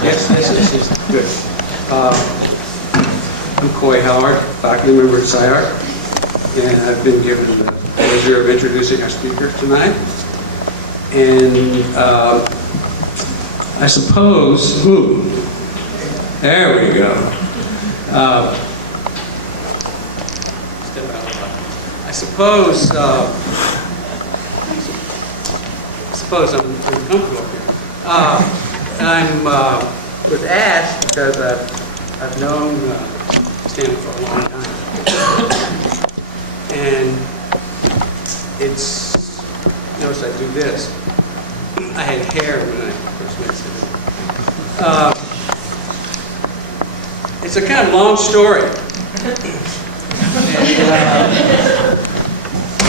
Yes, this is good. I'm Coy Howard, faculty member at SCI-Arc, and I've been given the pleasure of introducing our speaker tonight. And I suppose, there we go. Step out. I suppose I'm uncomfortable here. I'm with Ash because I've known Stanley for a long time, and it's, notice I do this. I had hair when I first met Stanley. It's a kind of long story, and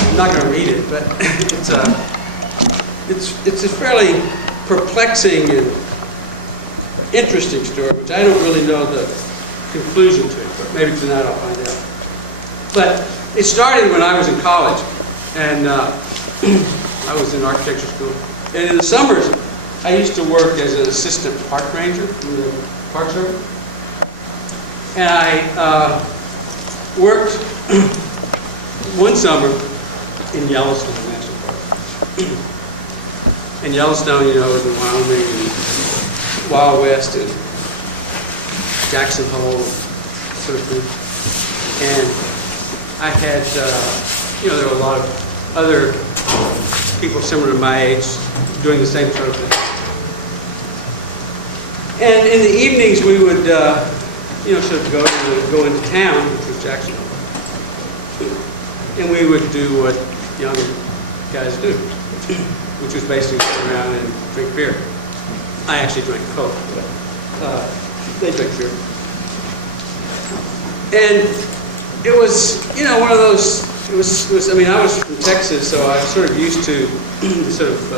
I'm not going to read it, but it's a fairly perplexing and interesting story, which I don't really know the conclusion to, but maybe tonight I'll find out. But it started when I was in college, and I was in architecture school. And in the summers, I used to work as an assistant park ranger in the Park Service. And I worked one summer in Yellowstone National Park. And Yellowstone, you know, is in Wyoming and Wild West and Jackson Hole, sort of thing. And I had, you know, there were a lot of other people similar to my age doing the same sort of thing. And in the evenings, we would, you know, sort of go into town, which was Jackson Hole, and we would do what young guys do, which was basically sit around and drink beer. I actually drank Coke, but they drank beer. And it was, you know, one of those, it was I mean, I was from Texas, so I was sort of used to the sort of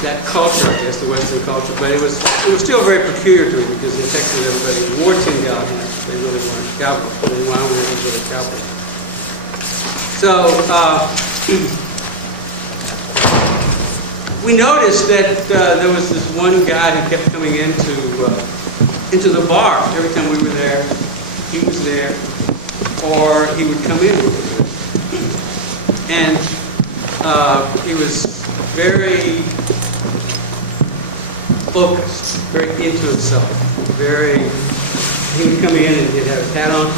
that culture, I guess, the Western culture, but it was still very peculiar to me because in Texas everybody wore tin galvanized. They really weren't cowboys, but in Wyoming it was really cowboys. So we noticed that there was this one guy who kept coming into the bar. Every time we were there, he was there, or he would come in when we were there. And he was very focused, very into himself. He would come in and he'd have his hat on,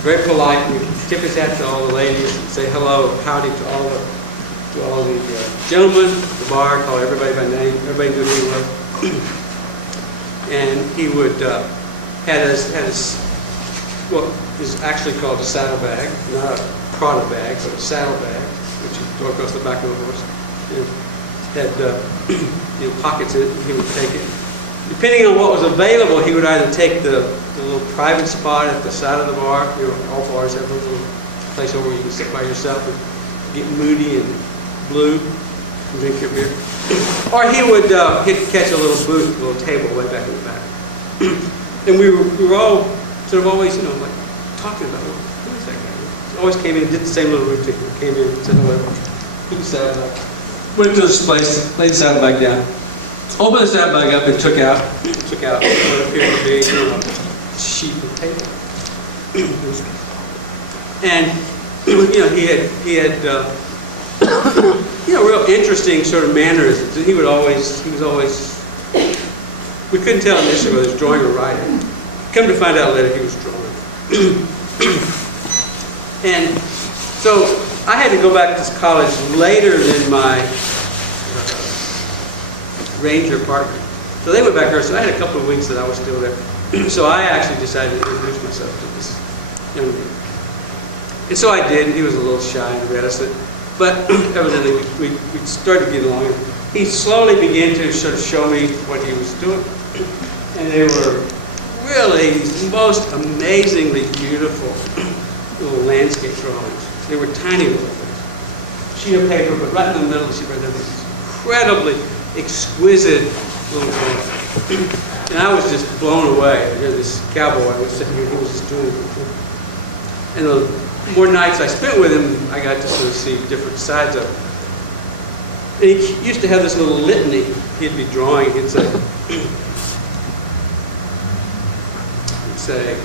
very polite, and he'd tip his hat to all the ladies and say hello, howdy to all the gentlemen at the bar, call everybody by name, everybody knew who he was. And he would had his what is actually called a saddlebag, not a Prada bag, but a saddlebag, which you throw across the back of the horse. And had you know, pockets in it, and he would take it. Depending on what was available, he would either take the little private spot at the side of the bar. You know, all bars have a little place where you can sit by yourself and get moody and blue and drink your beer. Or he would catch a little booth, a little table way back in the back. And we were all sort of always, you know, like talking about, who is that guy? He always came in and did the same little routine. Came in, said hello, put the saddlebag, went to this place, laid the saddlebag down, opened the saddlebag up and took out what appeared to be, you know, a sheet of paper. And you know, he had you know, real interesting sort of mannerisms. He was always, we couldn't tell initially whether he was drawing or writing. Come to find out later, he was drawing. And so I had to go back to college later than my ranger partner. So they went back there, so I had a couple of weeks that I was still there. So I actually decided to introduce myself to this young man. And so I did, and he was a little shy and reticent. But evidently we started to get along. He slowly began to sort of show me what he was doing. And they were really most amazingly beautiful little landscape drawings. They were tiny little things. Sheet of paper, but right in the middle of the sheet, there was this incredibly exquisite little drawing. And I was just blown away. This cowboy was sitting here, he was just doing it. And the more nights I spent with him, I got to sort of see different sides of it. And he used to have this little litany he'd be drawing. He'd say,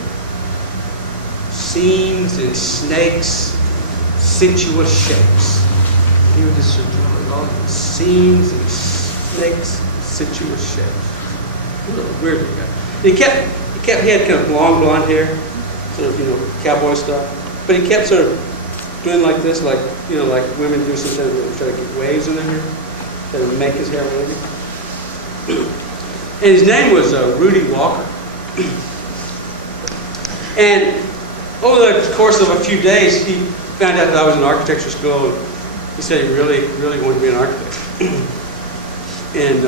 seams and snakes, sensuous shapes. He would just draw all the seams and snakes, sensuous shapes. A little weird guy. He had kind of long blonde hair, sort of, cowboy stuff. But he kept sort of doing like this, like women do sometimes when they try to get waves in their hair, try to make his hair wavy. And his name was Rudy Walker. And over the course of a few days, he found out that I was in architecture school, and he said he really, really wanted to be an architect. And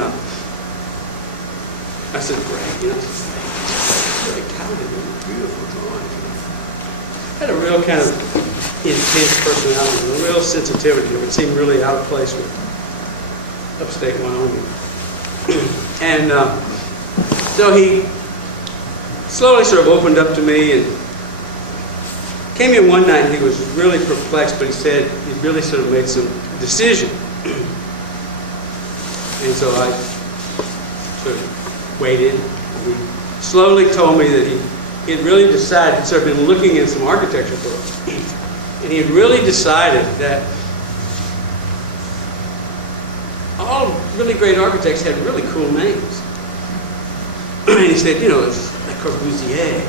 I said, great, very talented, beautiful drawing. Had a real kind of intense personality, a real sensitivity. It would seem really out of place with upstate Wyoming. And so he slowly sort of opened up to me and came in one night and he was really perplexed, but he said he really sort of made some decision. And so I sort of waited. He slowly told me that he had really decided, he'd sort of been looking at some architecture books, and he had really decided that all really great architects had really cool names. And he said, it's Le Corbusier,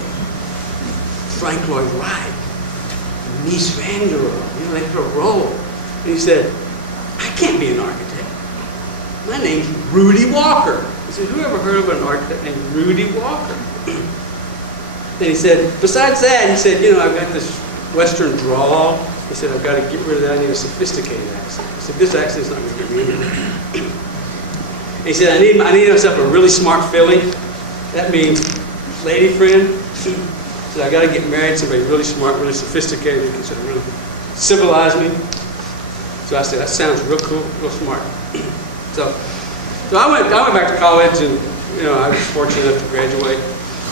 Frank Lloyd Wright, Mies van der Rohe, they put a roll. And he said, I can't be an architect. My name's Rudy Walker. He said, who ever heard of an architect named Rudy Walker? And he said, besides that, he said, I've got this Western drawl. He said, I've got to get rid of that. I need a sophisticated accent. He said, this accent's not going to get me anywhere. And he said, I need myself a really smart filly. That means lady friend. He said, I got to get married to somebody really smart, really sophisticated, who can sort of really civilize me. So I said, that sounds real cool, real smart. So I went back to college, and I was fortunate enough to graduate,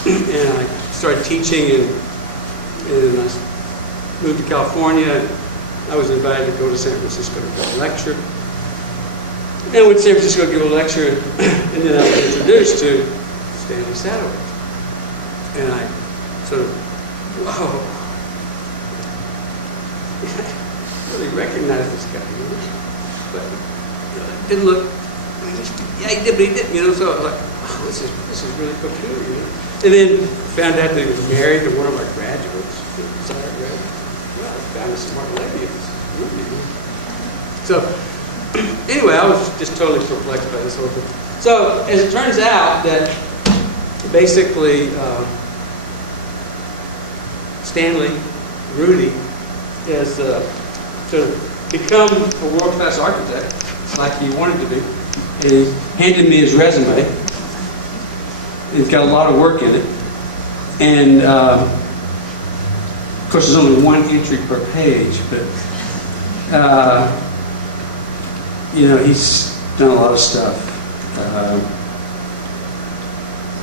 and I started teaching, and I moved to California. I was invited to go to San Francisco to give a lecture. And I went to San Francisco to give a lecture, and then I was introduced to Stanley Saitowitz. And I sort of, whoa, I really recognized this guy, but didn't look. Yeah, he did, but he didn't, so I was like, wow, this is really peculiar, And then found out that he was married to one of our graduates, desired graduate. Well, I found a smart lady. So, anyway, I was just totally perplexed by this whole thing. So, as it turns out, that basically Stanley, Rudy, has sort of become a world-class architect, like he wanted to be. And he handed me his resume. It's got a lot of work in it. And, of course, there's only one entry per page, but, he's done a lot of stuff.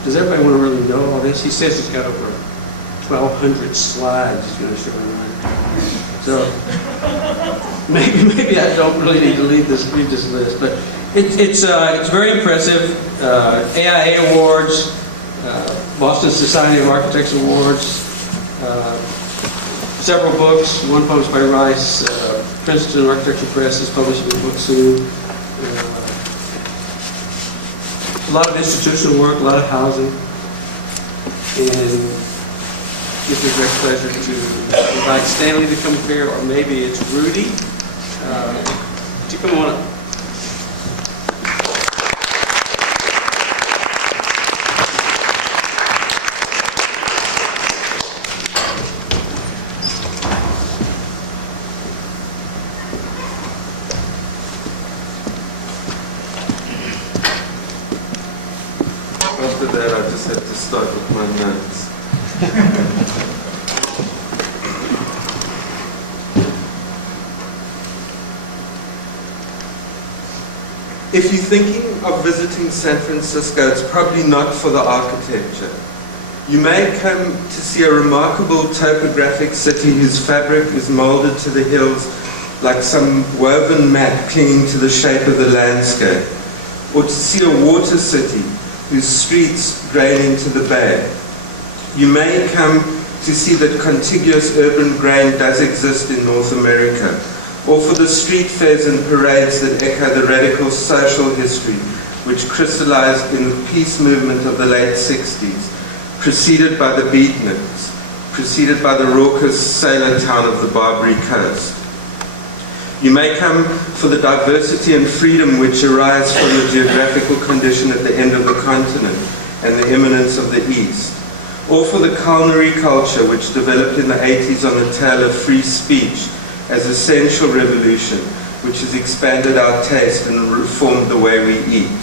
Does everybody want to really know all this? He says he's got over 1,200 slides he's going to show tonight. So, maybe I don't really need to read this list, but it's very impressive. AIA Awards, Boston Society of Architects Awards, several books, one published by Rice, Princeton Architecture Press is publishing a book soon. A lot of institutional work, a lot of housing, and it gives me great pleasure to invite Stanley to come here, or maybe it's Rudy. Would you come on up? After that, I just had to start with my notes. If you're thinking of visiting San Francisco, it's probably not for the architecture. You may come to see a remarkable topographic city whose fabric is molded to the hills like some woven mat clinging to the shape of the landscape, or to see a water city whose streets drain into the bay. You may come to see that contiguous urban grain does exist in North America, or for the street fairs and parades that echo the radical social history which crystallized in the peace movement of the late 60s, preceded by the beatniks, preceded by the raucous sailor town of the Barbary Coast. You may come for the diversity and freedom which arise from the geographical condition at the end of the continent and the imminence of the East, or for the culinary culture which developed in the 80s on the tail of free speech as a sensual revolution which has expanded our taste and reformed the way we eat.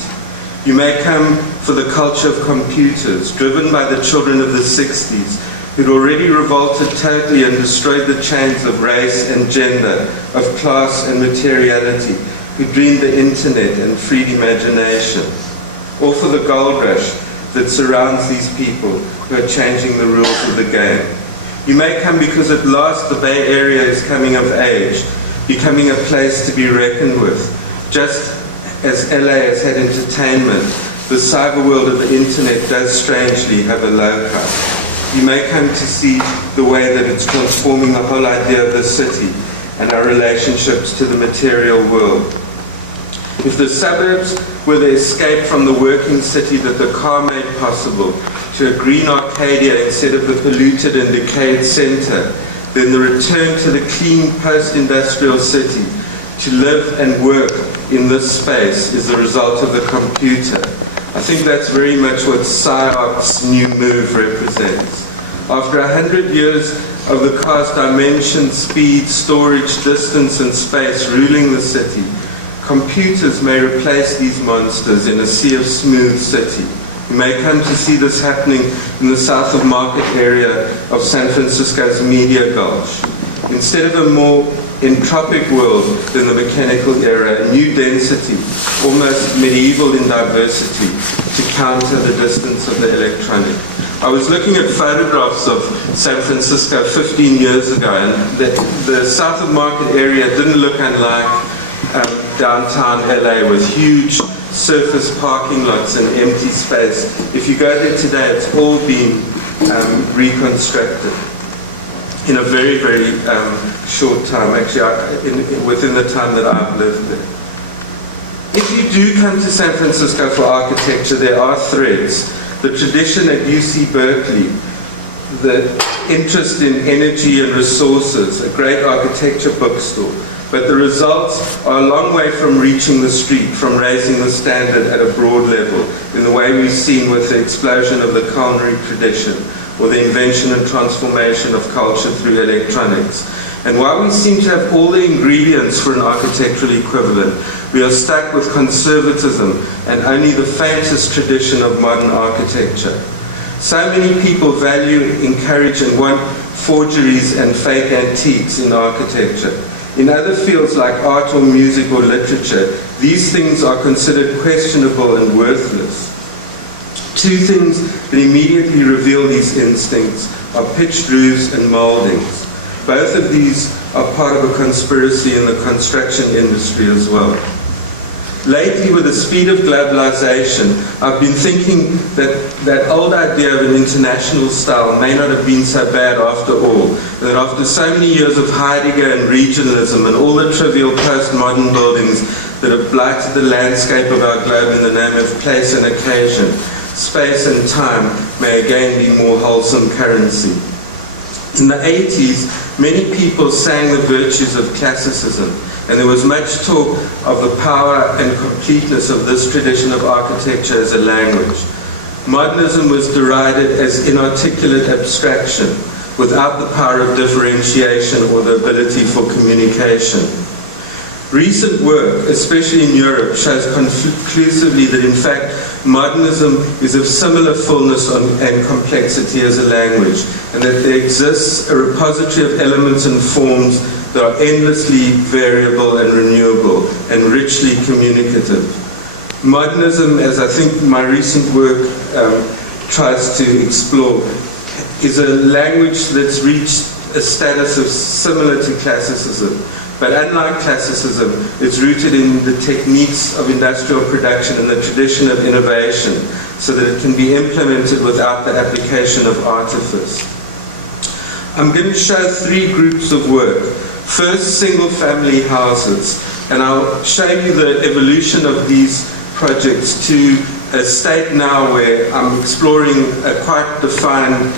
You may come for the culture of computers, driven by the children of the 60s, who'd already revolted totally and destroyed the chains of race and gender, of class and materiality, who dreamed the internet and freed imagination. Or for the gold rush that surrounds these people who are changing the rules of the game. You may come because at last the Bay Area is coming of age, becoming a place to be reckoned with. Just as LA has had entertainment, the cyber world of the internet does strangely have a loci. You may come to see the way that it's transforming the whole idea of the city and our relationships to the material world. If the suburbs were the escape from the working city that the car made possible, to a green Arcadia instead of the polluted and decayed center, then the return to the clean post-industrial city, to live and work in this space, is the result of the computer. I think that's very much what SCI-Arc's new move represents. After 100 years of the car's dimension, speed, storage, distance, and space ruling the city, computers may replace these monsters in a sea of smooth city. You may come to see this happening in the south of Market area of San Francisco's Media Gulch. Instead of a more entropic world than the mechanical era, a new density, almost medieval in diversity, to counter the distance of the electronic. I was looking at photographs of San Francisco 15 years ago, and the south of Market area didn't look unlike downtown LA, with huge surface parking lots and empty space. If you go there today, it's all been reconstructed in a very, very short time, actually, within the time that I've lived there. If you do come to San Francisco for architecture, there are threads. The tradition at UC Berkeley, the interest in energy and resources, a great architecture bookstore. But the results are a long way from reaching the street, from raising the standard at a broad level, in the way we've seen with the explosion of the culinary tradition, or the invention and transformation of culture through electronics. And while we seem to have all the ingredients for an architectural equivalent, we are stuck with conservatism and only the faintest tradition of modern architecture. So many people value, encourage, and want forgeries and fake antiques in architecture. In other fields like art or music or literature, these things are considered questionable and worthless. Two things that immediately reveal these instincts are pitched roofs and moldings. Both of these are part of a conspiracy in the construction industry as well. Lately, with the speed of globalization, I've been thinking that that old idea of an international style may not have been so bad after all. That after so many years of Heidegger and regionalism and all the trivial postmodern buildings that have blighted the landscape of our globe in the name of place and occasion, space and time may again be more wholesome currency. In the 80s, many people sang the virtues of classicism, and there was much talk of the power and completeness of this tradition of architecture as a language. Modernism was derided as inarticulate abstraction, without the power of differentiation or the ability for communication. Recent work, especially in Europe, shows conclusively that in fact modernism is of similar fullness and complexity as a language, and that there exists a repository of elements and forms that are endlessly variable and renewable and richly communicative. Modernism, as I think my recent work tries to explore, is a language that's reached a status of similar to classicism, But unlike classicism, it's rooted in the techniques of industrial production and the tradition of innovation, so that it can be implemented without the application of artifice. I'm going to show three groups of work. First, single-family houses, and I'll show you the evolution of these projects to a state now where I'm exploring a quite defined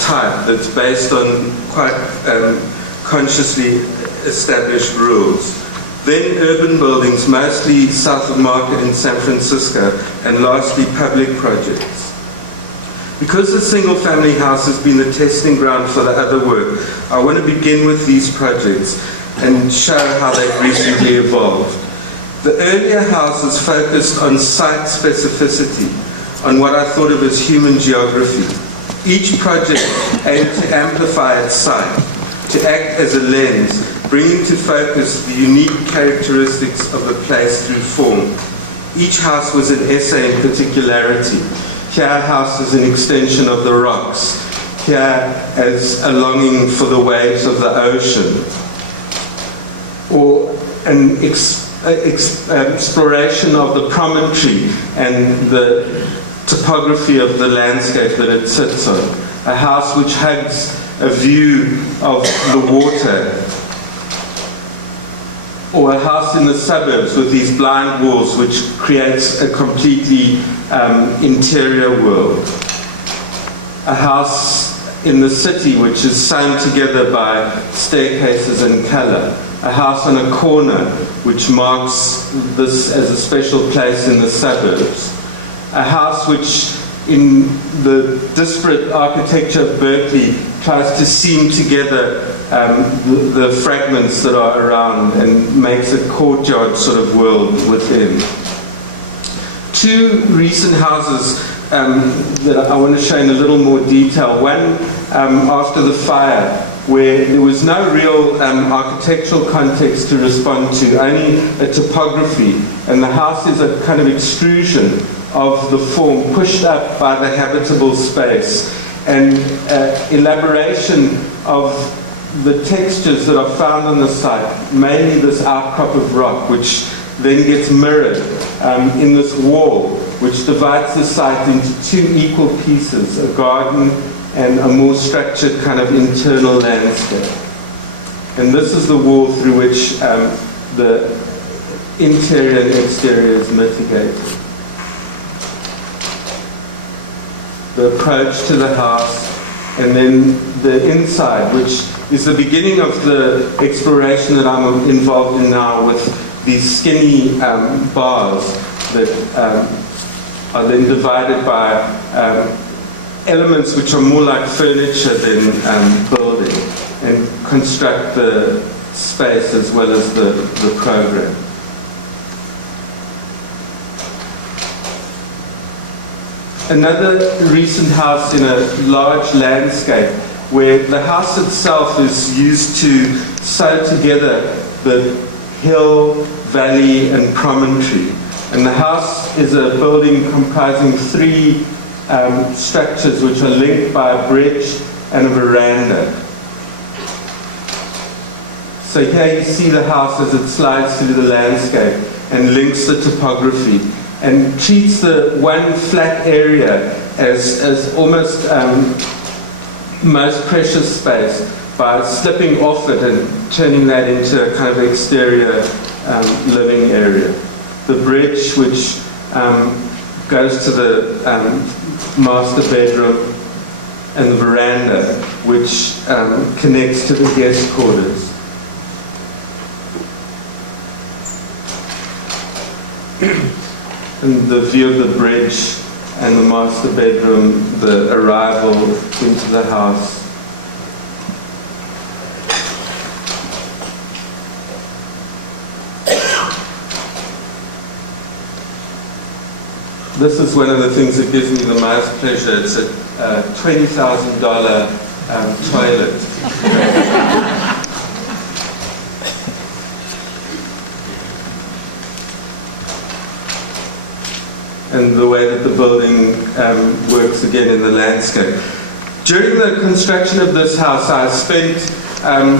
type that's based on quite consciously established rules. Then urban buildings, mostly south of Market in San Francisco, and lastly public projects. Because the single-family house has been the testing ground for the other work, I want to begin with these projects and show how they've recently evolved. The earlier houses focused on site specificity, on what I thought of as human geography. Each project aimed to amplify its site, to act as a lens, bringing to focus the unique characteristics of the place through form. Each house was an essay in particularity. Here, a house is an extension of the rocks. Here, as a longing for the waves of the ocean. Or an exploration of the promontory and the topography of the landscape that it sits on. A house which hugs a view of the water. Or a house in the suburbs with these blind walls which creates a completely interior world. A house in the city which is sewn together by staircases and color. A house on a corner which marks this as a special place in the suburbs. A house which in the disparate architecture of Berkeley tries to seam together the fragments that are around and makes a courtyard sort of world within. Two recent houses that I want to show in a little more detail. One after the fire, where there was no real architectural context to respond to, only a topography, and the house is a kind of extrusion of the form pushed up by the habitable space, and elaboration of the textures that are found on the site, mainly this outcrop of rock, which then gets mirrored in this wall, which divides the site into two equal pieces, a garden and a more structured kind of internal landscape. And this is the wall through which the interior and exterior is mitigated. The approach to the house, and then the inside, which is the beginning of the exploration that I'm involved in now with these skinny bars that are then divided by elements which are more like furniture than building, and construct the space as well as the program. Another recent house in a large landscape where the house itself is used to sew together the hill, valley, and promontory. And the house is a building comprising three structures which are linked by a bridge and a veranda. So here you see the house as it slides through the landscape and links the topography, and treats the one flat area as almost most precious space by slipping off it and turning that into a kind of exterior living area. The bridge, which goes to the master bedroom, and the veranda, which connects to the guest quarters. And the view of the bridge and the master bedroom, the arrival into the house. This is one of the things that gives me the most pleasure. It's a $20,000 toilet. And the way that the building works again in the landscape. During the construction of this house, I spent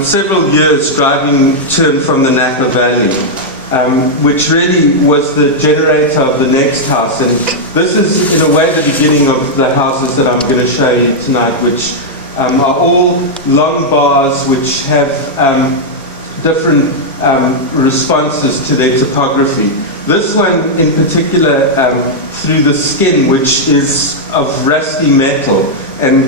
several years driving to and from the Napa Valley, which really was the generator of the next house. And this is, in a way, the beginning of the houses that I'm going to show you tonight, which are all long bars which have different responses to their topography. This one in particular, through the skin, which is of rusty metal, and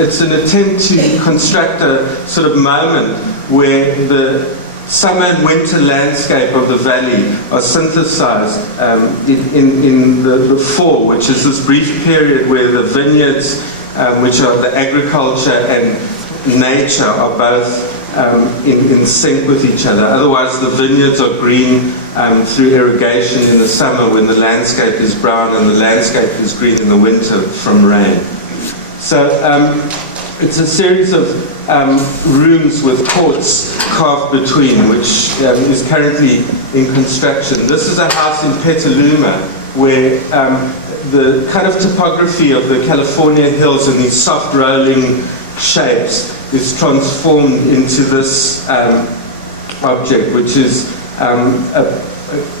it's an attempt to construct a sort of moment where the summer and winter landscape of the valley are synthesized in the fall, which is this brief period where the vineyards, which are the agriculture and nature, are both in sync with each other. Otherwise, the vineyards are green through irrigation in the summer when the landscape is brown, and the landscape is green in the winter from rain. So it's a series of rooms with courts carved between, which is currently in construction. This is a house in Petaluma where the kind of topography of the California hills and these soft rolling shapes is transformed into this object, which is a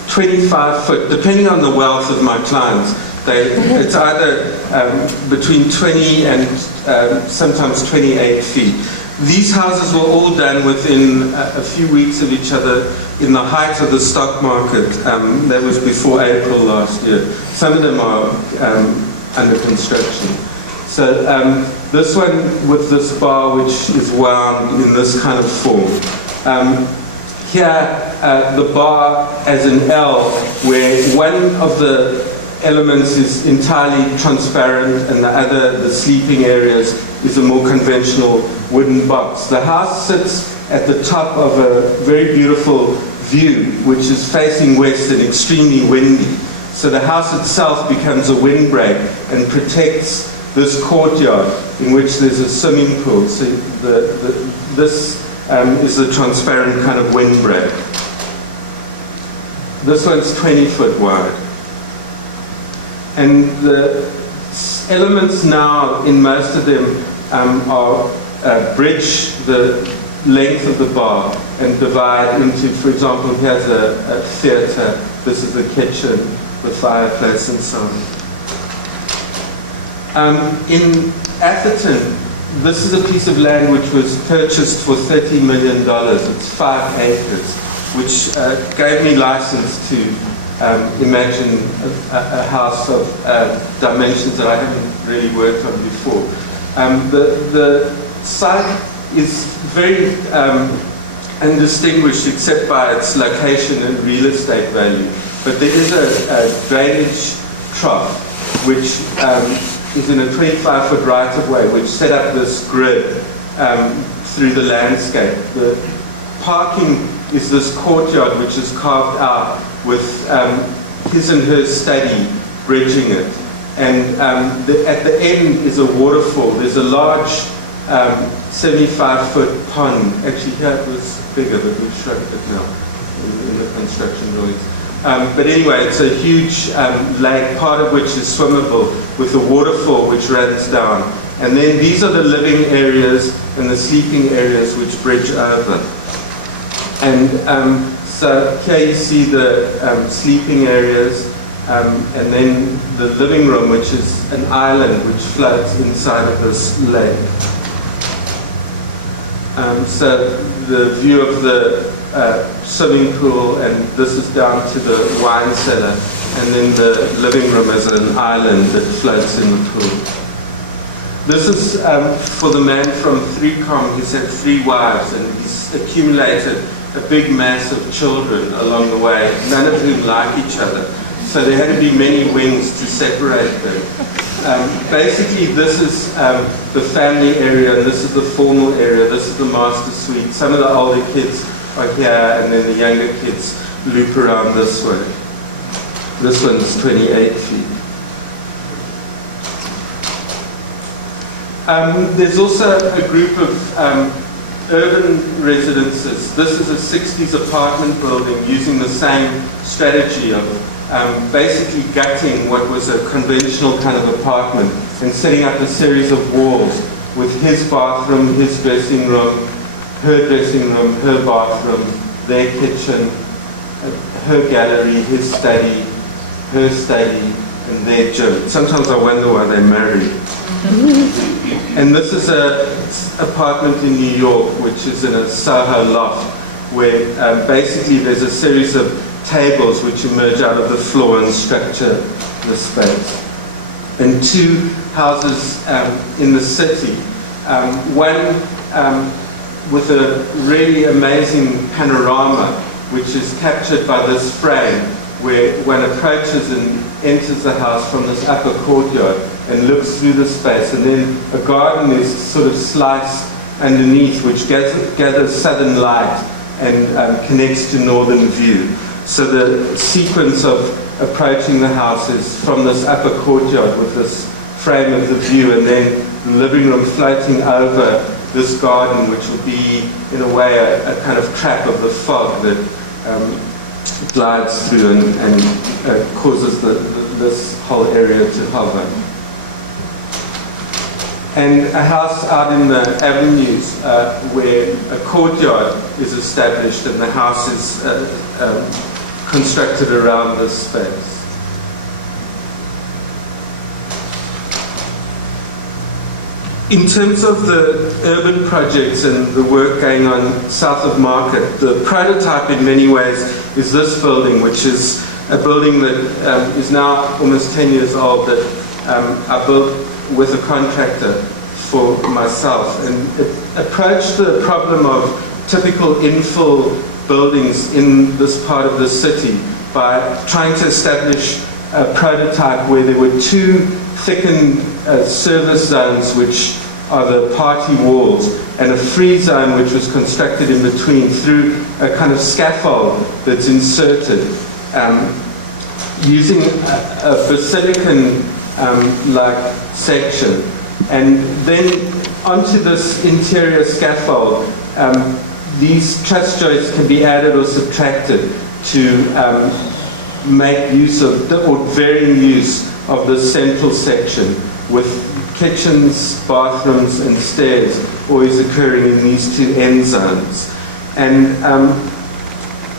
25-foot, depending on the wealth of my clients, it's either between 20 and sometimes 28 feet. These houses were all done within a few weeks of each other in the height of the stock market. That was before April last year. Some of them are under construction. So this one with this bar, which is wound in this kind of form. Here, the bar as an L, where one of the elements is entirely transparent and the other, the sleeping areas, is a more conventional wooden box. The house sits at the top of a very beautiful view, which is facing west and extremely windy. So the house itself becomes a windbreak and protects this courtyard in which there's a swimming pool. So this is a transparent kind of windbreak. This one's 20 foot wide. And the elements now in most of them are bridge the length of the bar and divide into, for example, here's a theatre, this is the kitchen, the fireplace and so on. In Atherton, this is a piece of land which was purchased for $30 million. It's 5 acres, which gave me license to imagine a house of dimensions that I haven't really worked on before. The site is very undistinguished except by its location and real estate value. But there is a drainage trough which is in a 25-foot right-of-way which set up this grid through the landscape. The parking is this courtyard which is carved out with his and her study bridging it. And at the end is a waterfall. There's a large 75-foot pond. Actually, here it was bigger, but we've shrunk it now in the construction drawings. But anyway, it's a huge lake, part of which is swimmable, with a waterfall which runs down. And then these are the living areas and the sleeping areas which bridge over. And so here you see the sleeping areas, and then the living room, which is an island which floats inside of this lake. So the view of the swimming pool, and this is down to the wine cellar, and then the living room as an island that floats in the pool. This is for the man from 3Com. He's had 3 wives, and he's accumulated a big mass of children along the way, none of whom like each other. So there had to be many wings to separate them. Basically, this is the family area, and this is the formal area, this is the master suite. Some of the older kids are here, and then the younger kids loop around this way. This one's 28 feet. There's also a group of urban residences. This is a 60s apartment building using the same strategy of basically gutting what was a conventional kind of apartment and setting up a series of walls with his bathroom, his dressing room, her dressing room, her bathroom, their kitchen, her gallery, his study, her study, and their gym. Sometimes I wonder why they're married. And this is an apartment in New York, which is in a Soho loft, where basically there's a series of tables which emerge out of the floor and structure the space. And two houses in the city, one with a really amazing panorama, which is captured by this frame, where one approaches and enters the house from this upper courtyard and looks through the space, and then a garden is sort of sliced underneath, which gathers southern light and connects to northern view. So the sequence of approaching the house is from this upper courtyard with this frame of the view, and then the living room floating over this garden, which will be, in a way, a kind of trap of the fog that glides through and causes this whole area to hover. And a house out in the avenues where a courtyard is established and the house is constructed around this space. In terms of the urban projects and the work going on south of Market, the prototype in many ways is this building, which is a building that is now almost 10 years old, that I built with a contractor for myself, and it approached the problem of typical infill buildings in this part of the city by trying to establish a prototype where there were two thickened service zones, which are the party walls, and a free zone which was constructed in between through a kind of scaffold that's inserted using a basilican-like section. And then onto this interior scaffold, these truss joists can be added or subtracted to make use of, or varying use of the central section, with kitchens, bathrooms and stairs always occurring in these two end zones. And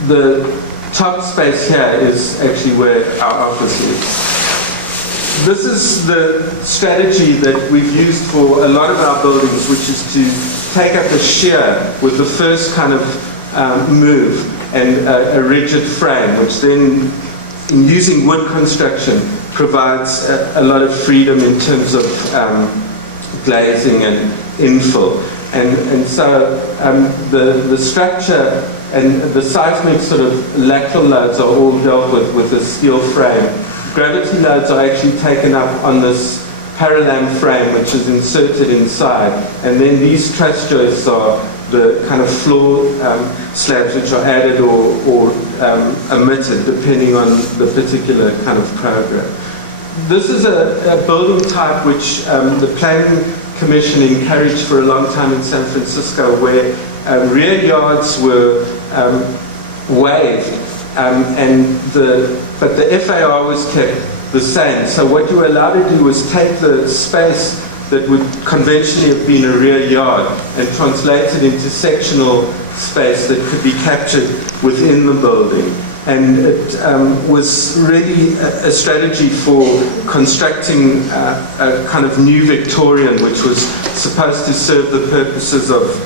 the top space here is actually where our office is. This is the strategy that we've used for a lot of our buildings, which is to take up a shear with the first kind of move and a rigid frame, which then, in using wood construction, provides a lot of freedom in terms of glazing and infill. And so the structure and the seismic sort of lateral loads are all dealt with a steel frame. Gravity loads are actually taken up on this parallam frame, which is inserted inside, and then these truss joists are the kind of floor slabs which are added or omitted depending on the particular kind of program. This is a building type which the Planning Commission encouraged for a long time in San Francisco, where rear yards were waived, but the FAR was kept the same. So what you were allowed to do was take the space that would conventionally have been a rear yard and translate it into sectional space that could be captured within the building. And it was really a strategy for constructing a kind of new Victorian, which was supposed to serve the purposes of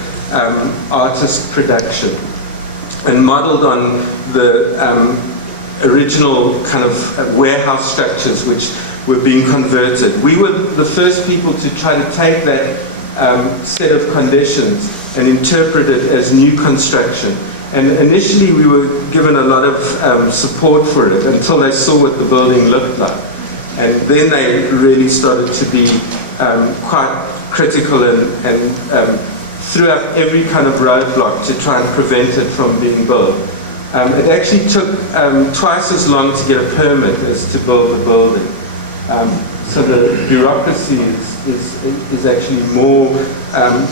artist production, and modeled on the original kind of warehouse structures which were being converted. We were the first people to try to take that set of conditions and interpret it as new construction. And initially we were given a lot of support for it until they saw what the building looked like. And then they really started to be quite critical and threw up every kind of roadblock to try and prevent it from being built. It actually took twice as long to get a permit as to build the building. So the bureaucracy is actually more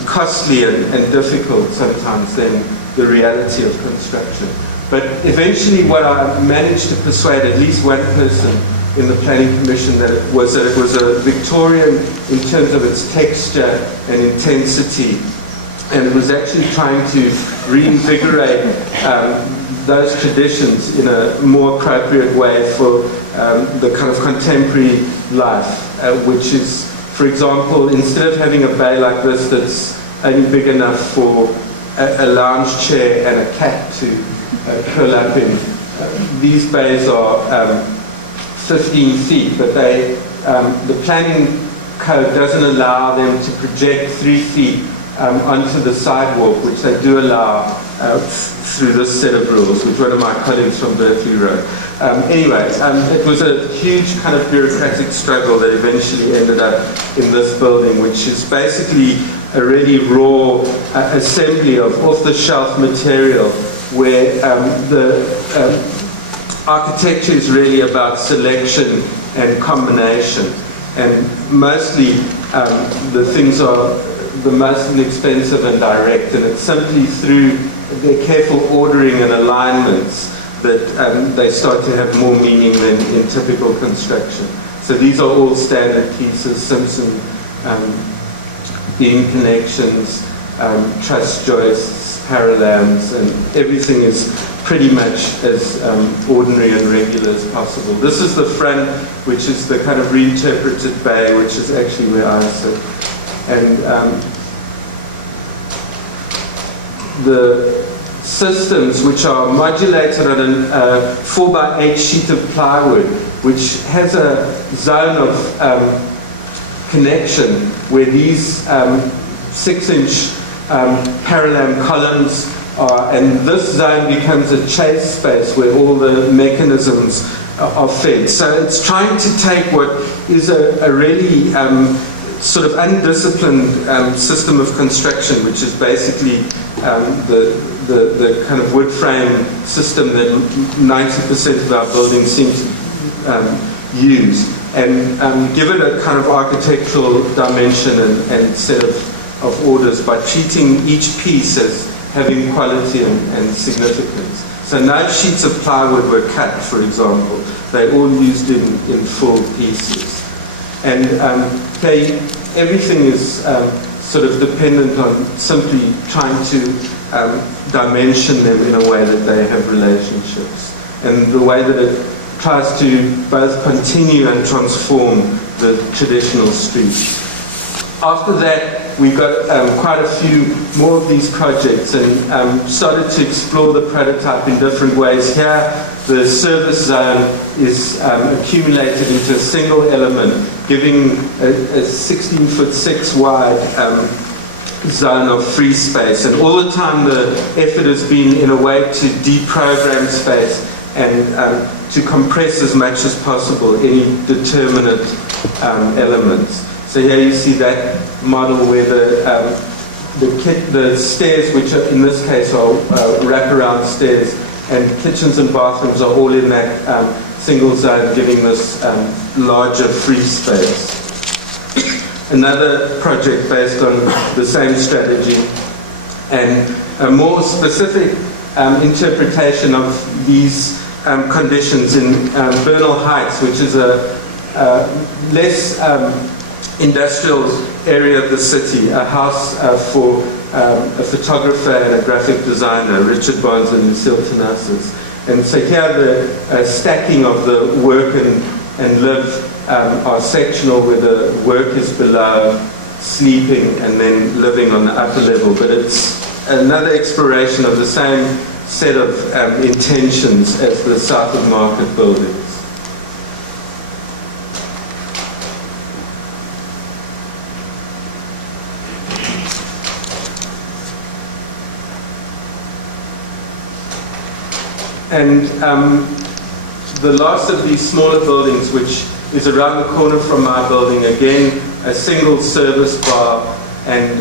costly and difficult sometimes than the reality of construction. But eventually what I managed to persuade at least one person in the Planning Commission that it was a Victorian in terms of its texture and intensity, and was actually trying to reinvigorate those traditions in a more appropriate way for the kind of contemporary life, which is, for example, instead of having a bay like this that's only big enough for a lounge chair and a cat to curl up in, these bays are 15 feet, but the planning code doesn't allow them to project 3 feet onto the sidewalk, which they do allow through this set of rules, which one of my colleagues from Berkeley wrote. Anyway, it was a huge kind of bureaucratic struggle that eventually ended up in this building, which is basically a really raw assembly of off-the-shelf material where the architecture is really about selection and combination. And mostly the things are the most inexpensive and direct, and it's simply through their careful ordering and alignments that they start to have more meaning than in typical construction. So these are all standard pieces, Simpson beam connections, truss joists, parallels, and everything is pretty much as ordinary and regular as possible. This is the front, which is the kind of reinterpreted bay, which is actually where I sit. And the systems, which are modulated on a 4x8 sheet of plywood, which has a zone of connection where these 6-inch parallel columns are, and this zone becomes a chase space where all the mechanisms are fed. So it's trying to take what is a really sort of undisciplined system of construction, which is basically the kind of wood frame system that 90% of our buildings seem to use, and give it a kind of architectural dimension and set of orders by treating each piece as having quality and significance. So no sheets of plywood were cut, for example. They all used in full pieces. And everything is sort of dependent on simply trying to dimension them in a way that they have relationships. And the way that it tries to both continue and transform the traditional street. After that, we got quite a few more of these projects and started to explore the prototype in different ways. Here, the service zone is accumulated into a single element, giving a 16'6" wide zone of free space. And all the time the effort has been in a way to deprogram space and to compress as much as possible any determinate elements. So here you see that model where the stairs, which are, in this case are wraparound stairs, and kitchens and bathrooms are all in that single zone, giving this larger free space. Another project based on the same strategy and a more specific interpretation of these conditions in Bernal Heights, which is a less industrial area of the city, a house for a photographer and a graphic designer, Richard Barnes and Lucille Tanasis. And so here the stacking of the work and live are sectional, where the work is below, sleeping, and then living on the upper level. But it's another exploration of the same set of intentions as the South of Market buildings. And the last of these smaller buildings, which is around the corner from my building, again, a single service bar, and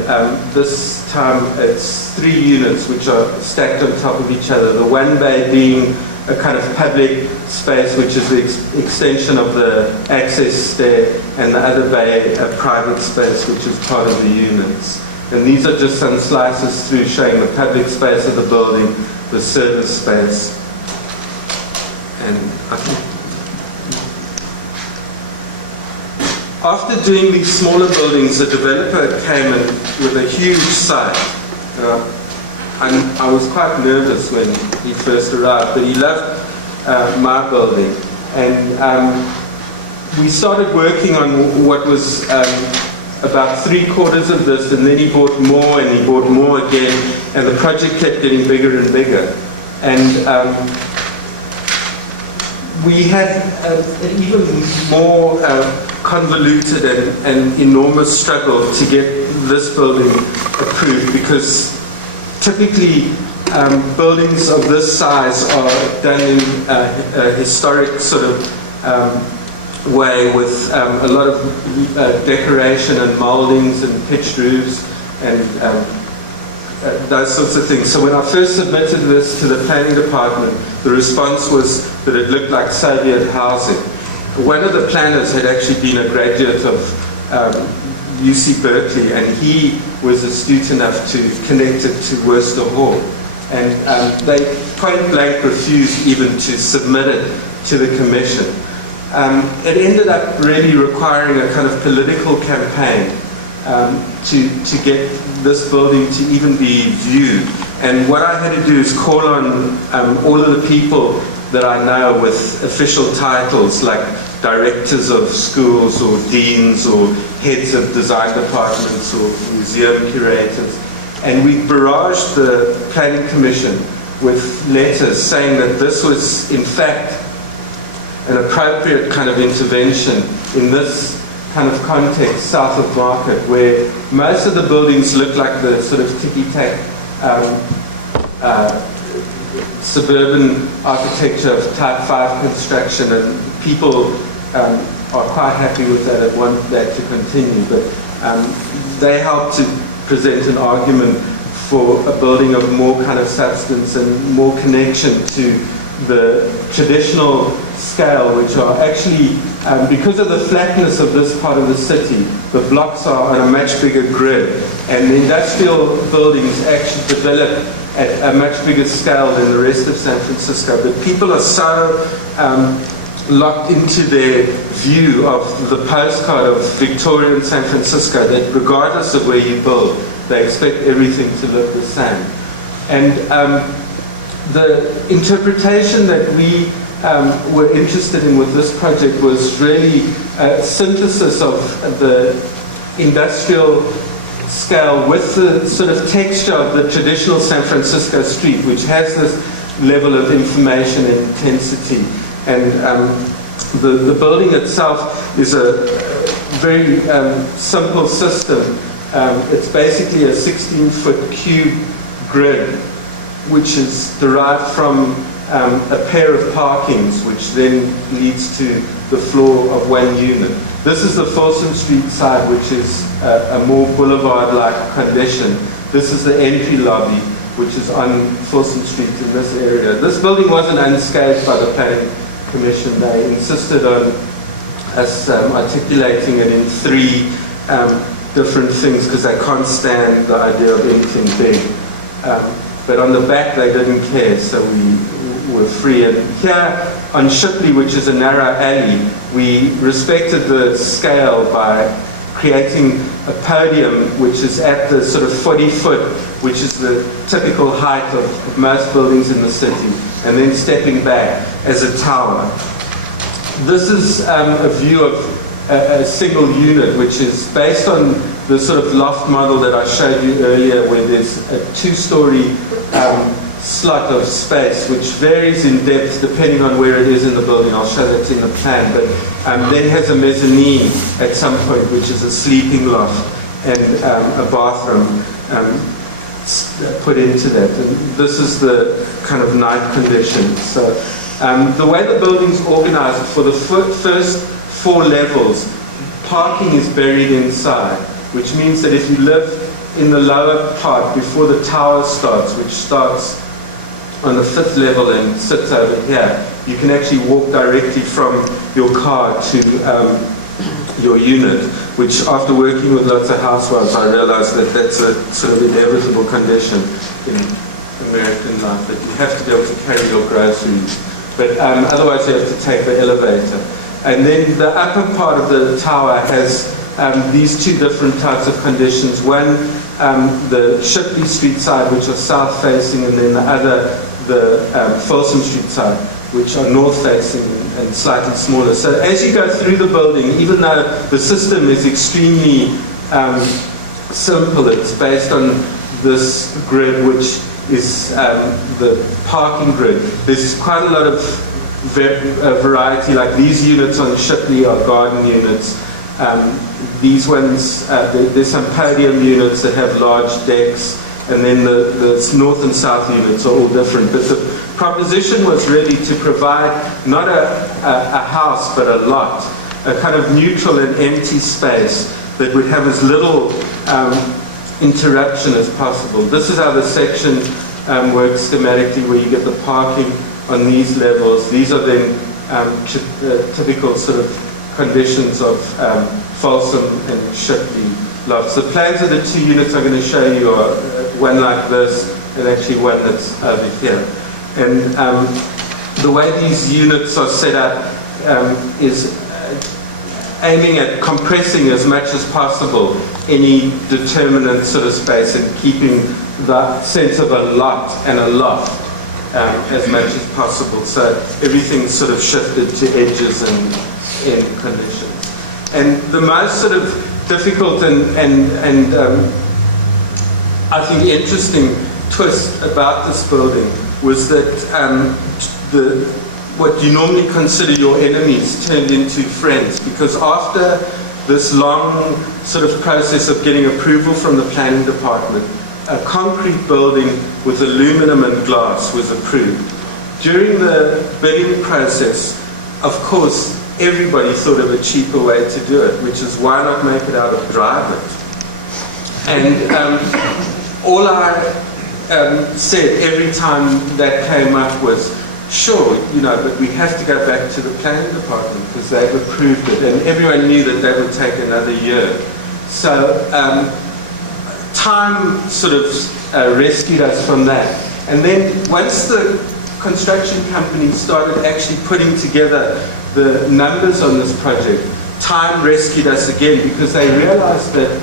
this time it's 3 units which are stacked on top of each other. The one bay being a kind of public space, which is the extension of the access stair, and the other bay a private space, which is part of the units. And these are just some slices through showing the public space of the building, the service space. And I think after doing these smaller buildings, the developer came in with a huge site I was quite nervous when he first arrived, but he loved my building. And we started working on what was about 3/4 of this, and then he bought more, and he bought more again, and the project kept getting bigger and bigger. And we had an even more convoluted and enormous struggle to get this building approved, because typically buildings of this size are done in a historic sort of way, with a lot of decoration and moldings and pitched roofs and those sorts of things. So when I first submitted this to the planning department, the response was that it looked like Soviet housing. One of the planners had actually been a graduate of UC Berkeley, and he was astute enough to connect it to Worcester Hall. And they point blank refused even to submit it to the commission. It ended up really requiring a kind of political campaign to get this building to even be viewed. And what I had to do is call on all of the people that I know with official titles, like directors of schools or deans or heads of design departments or museum curators. And we barraged the planning commission with letters saying that this was in fact an appropriate kind of intervention in this kind of context south of Market, where most of the buildings look like the sort of ticky-tack suburban architecture of type 5 construction, and people are quite happy with that and want that to continue. But they help to present an argument for a building of more kind of substance and more connection to the traditional scale, which are actually, because of the flatness of this part of the city, the blocks are on a much bigger grid, and the industrial buildings actually develop at a much bigger scale than the rest of San Francisco. But people are so locked into their view of the postcard of Victorian San Francisco that regardless of where you build, they expect everything to look the same. And the interpretation that we were interested in with this project was really a synthesis of the industrial scale with the sort of texture of the traditional San Francisco street, which has this level of information and intensity. And the building itself is a very simple system. It's basically a 16-foot cube grid, which is derived from a pair of parkings, which then leads to the floor of one unit. This is the Folsom Street side, which is a more boulevard-like condition. This is the entry lobby, which is on Folsom Street in this area. This building wasn't unscathed by the Planning Commission. They insisted on us articulating it in 3 different things, because they can't stand the idea of anything big. But on the back they didn't care, so we were free. And here on Shipley, which is a narrow alley, we respected the scale by creating a podium which is at the sort of 40-foot, which is the typical height of most buildings in the city, and then stepping back as a tower. This is a view of a single unit, which is based on the sort of loft model that I showed you earlier, where there's a 2-story slot of space, which varies in depth depending on where it is in the building. I'll show that in the plan. But then has a mezzanine at some point, which is a sleeping loft and a bathroom put into that. And this is the kind of night condition. So the way the building's organized, for the first 4 levels, parking is buried inside, which means that if you live in the lower part before the tower starts, which starts on the 5th level and sits over here, you can actually walk directly from your car to your unit, which after working with lots of housewives, I realized that that's a sort of inevitable condition in American life, that you have to be able to carry your groceries. But otherwise you have to take the elevator. And then the upper part of the tower has these 2 different types of conditions. One the Shipley Street side, which are south-facing, and then the other, the Folsom Street side, which are north-facing and slightly smaller. So as you go through the building, even though the system is extremely simple, it's based on this grid, which is the parking grid. There's quite a lot of variety, like these units on Shipley are garden units. These ones, there's some podium units that have large decks, and then the north and south units are all different. But the proposition was really to provide not a house, but a lot, a kind of neutral and empty space that would have as little interruption as possible. This is how the section works schematically, where you get the parking on these levels. These are then typical sort of conditions of Folsom and Shipley lofts. The plans of the two units I'm going to show you are one like this and actually one that's over here. And the way these units are set up is aiming at compressing as much as possible any determinant sort of space and keeping the sense of a lot and a loft as much as possible. So everything's sort of shifted to edges and end conditions. And the most sort of difficult and I think interesting twist about this building was that what you normally consider your enemies turned into friends, because after this long sort of process of getting approval from the planning department, a concrete building with aluminum and glass was approved. During the bidding process, of course, everybody thought of a cheaper way to do it, which is why not make it out of driveway. And all I said every time that came up was, sure, you know, but we have to go back to the planning department because they've approved it. And everyone knew that that would take another year. So time sort of rescued us from that. And then once the construction company started actually putting together the numbers on this project, time rescued us again, because they realized that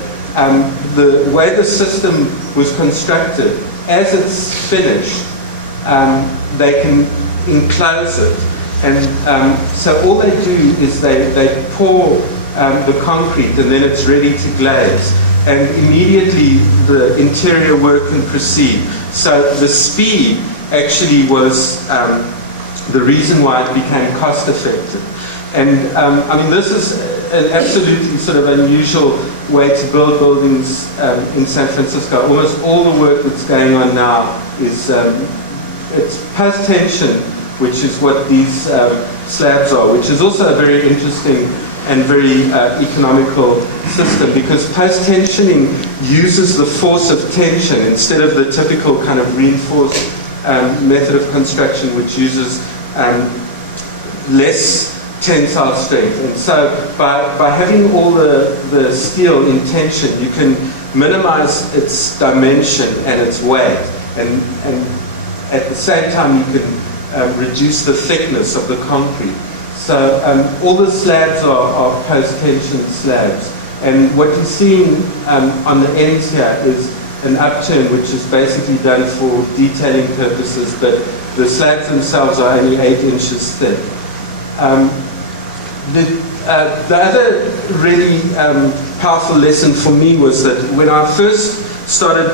the way the system was constructed, as it's finished, they can enclose it. And so all they do is they pour the concrete and then it's ready to glaze. And immediately the interior work can proceed. So the speed actually was the reason why it became cost effective. And I mean, this is an absolutely sort of unusual way to build buildings in San Francisco. Almost all the work that's going on now is it's post-tension, which is what these slabs are, which is also a very interesting and very economical system, because post-tensioning uses the force of tension instead of the typical kind of reinforced method of construction, which uses less tensile strength. And so by having all the steel in tension, you can minimize its dimension and its weight, and at the same time you can reduce the thickness of the concrete. So all the slabs are post-tension slabs. And what you're seeing on the ends here is an upturn, which is basically done for detailing purposes, but the slabs themselves are only 8 inches thick. The other really powerful lesson for me was that when I first started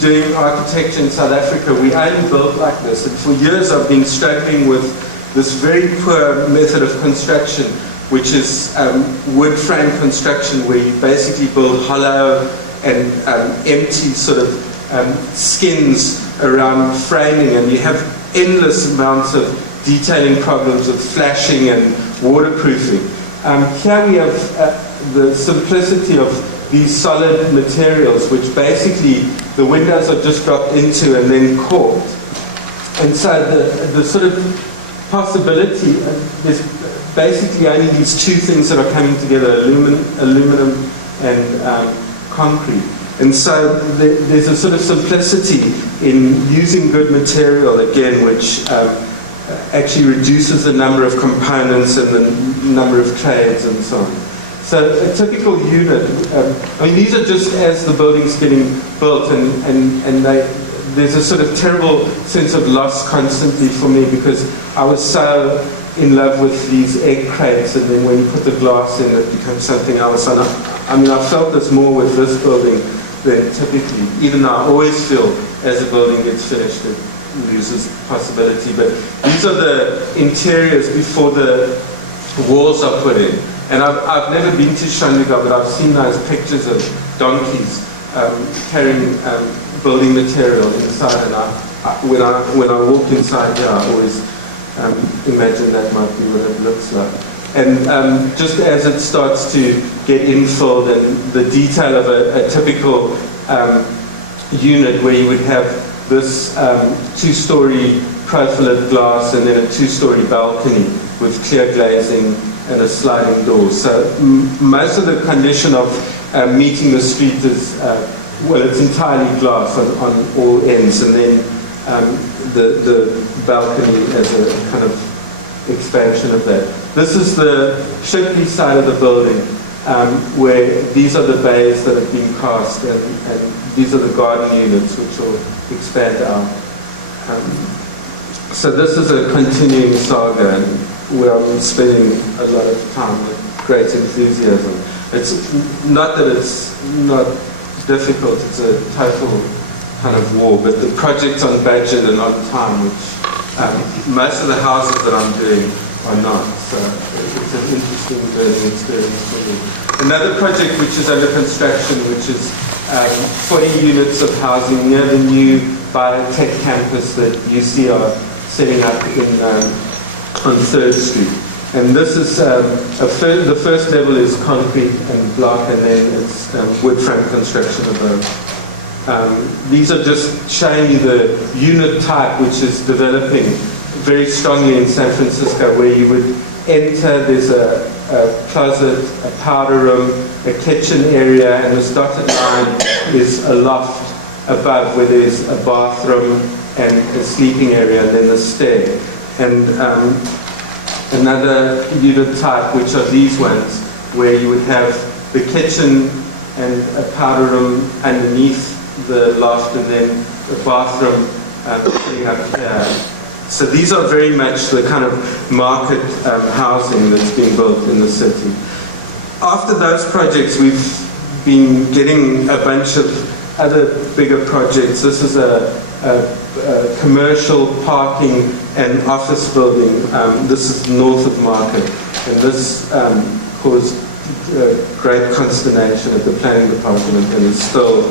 doing architecture in South Africa, we only built like this. And for years I've been struggling with this very poor method of construction, which is wood frame construction, where you basically build hollow and empty sort of skins around framing, and you have endless amounts of detailing problems of flashing and waterproofing. Here we have the simplicity of these solid materials, which basically the windows are just dropped into and then corked. And so the sort of possibility, there's basically only these two things that are coming together, aluminum and concrete. And so there's a sort of simplicity in using good material, again, which actually reduces the number of components and the number of trades and so on. So a typical unit, I mean, these are just as the building's getting built, and there's a sort of terrible sense of loss constantly for me, because I was so in love with these egg crates, and then when you put the glass in, it becomes something else. And I mean, I felt this more with this building than typically, even though I always feel as a building gets finished, it loses possibility. But these are the interiors before the walls are put in. And I've never been to Chandigarh, but I've seen those pictures of donkeys carrying building material inside, and when I walk inside here, I always imagine that might be what it looks like. And just as it starts to get infilled, and the detail of a typical unit where you would have this two-story profiled glass and then a two-story balcony with clear glazing and a sliding door. So most of the condition of meeting the street is, well, it's entirely glass on all ends, and then the balcony as a kind of expansion of that. This is the Shipley side of the building, where these are the bays that have been cast, and these are the garden units which will expand out. So this is a continuing saga, and where I'm spending a lot of time with great enthusiasm. It's not that it's not difficult, it's a total kind of war, but the project's on budget and on time, which most of the houses that I'm doing are not. So it's an interesting learning experience for me. Another project which is under construction, which is 40 units of housing near the new biotech campus that UC are setting up on 3rd Street. And this is, the first level is concrete and block, and then it's wood frame construction above. These are just showing you the unit type which is developing very strongly in San Francisco, where you would enter, there's a closet, a powder room, a kitchen area, and this dotted line is a loft above where there's a bathroom and a sleeping area, and then the stair. And another unit type, which are these ones, where you would have the kitchen and a powder room underneath the loft, and then the bathroom sitting up here. So these are very much the kind of market housing that's being built in the city. After those projects, we've been getting a bunch of other bigger projects. This is a commercial parking and office building. This is north of Market, and this caused great consternation at the planning department and is still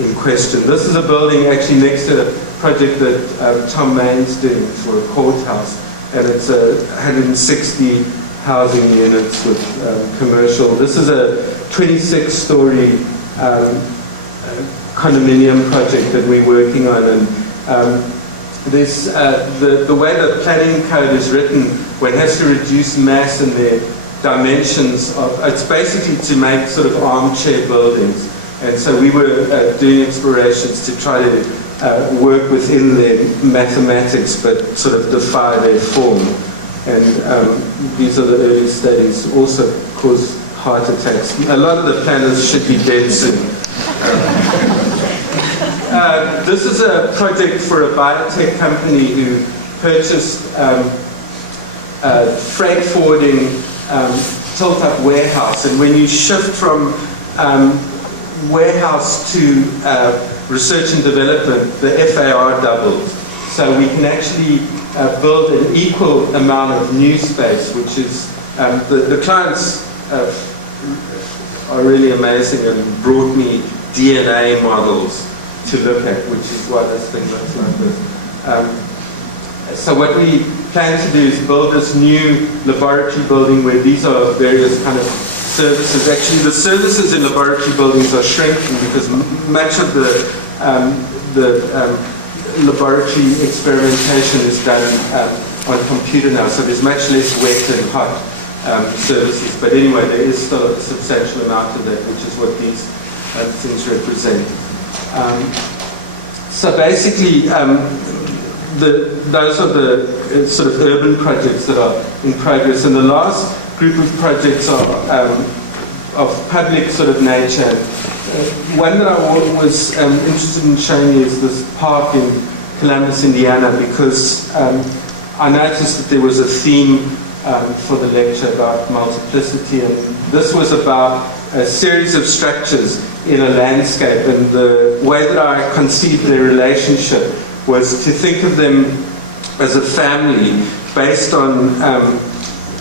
in question. This is a building actually next to a project that Tom Main's doing for a courthouse, and it's 160 housing units with commercial. This is a 26-story condominium project that we're working on, and there's the way the planning code is written, one has to reduce mass in their dimensions of, it's basically to make sort of armchair buildings. And so we were doing explorations to try to work within their mathematics, but sort of defy their form. And these are the early studies, also cause heart attacks. A lot of the planners should be dead soon. This is a project for a biotech company who purchased freight forwarding tilt-up warehouse. And when you shift from warehouse to research and development, the FAR doubles. So we can actually build an equal amount of new space, which is, the clients are really amazing and brought me DNA models to look at, which is why this thing looks like this. So what we plan to do is build this new laboratory building where these are various kind of services. Actually, the services in laboratory buildings are shrinking because much of the laboratory experimentation is done on computer now, so there's much less wet and hot services. But anyway, there is still a substantial amount of that, which is what these things represent. So basically, those are the sort of urban projects that are in progress. And the last group of projects are public sort of nature. One that I was interested in showing you is this park in Columbus, Indiana, because I noticed that there was a theme for the lecture about multiplicity, and this was about a series of structures in a landscape, and the way that I conceived their relationship was to think of them as a family based on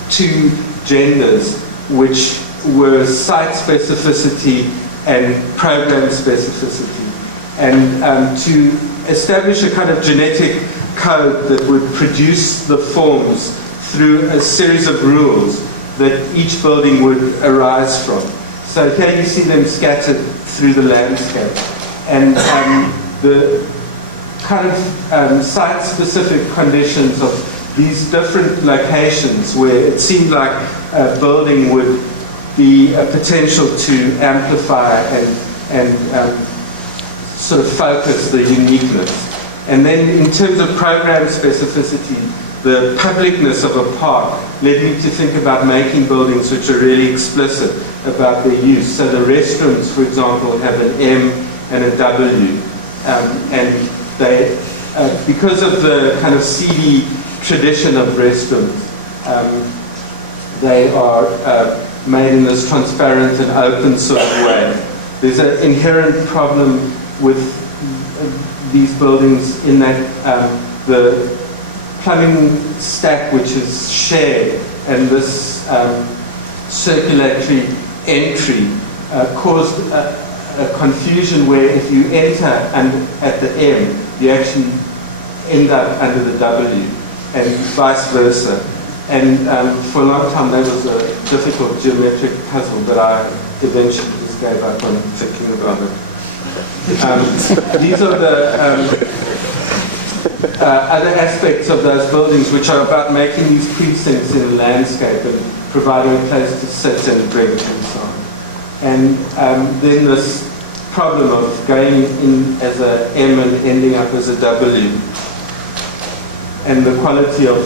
two genders, which were site specificity and program specificity, and to establish a kind of genetic code that would produce the forms through a series of rules that each building would arise from. So here you see them scattered through the landscape. And the kind of site-specific conditions of these different locations where it seemed like a building would be a potential to amplify and sort of focus the uniqueness. And then in terms of program specificity, the publicness of a park led me to think about making buildings which are really explicit about their use. So the restrooms, for example, have an M and a W. And they, because of the kind of seedy tradition of restrooms, they are made in this transparent and open sort of way. There's an inherent problem with these buildings in that the plumbing stack, which is shared, and this circulatory entry caused a confusion where if you enter at the M, you actually end up under the W, and vice versa. And for a long time that was a difficult geometric puzzle, but I eventually just gave up on thinking about it. These are the other aspects of those buildings, which are about making these precincts in the landscape and providing a place to sit and drink and so on. And then this problem of going in as a M and ending up as a W, and the quality of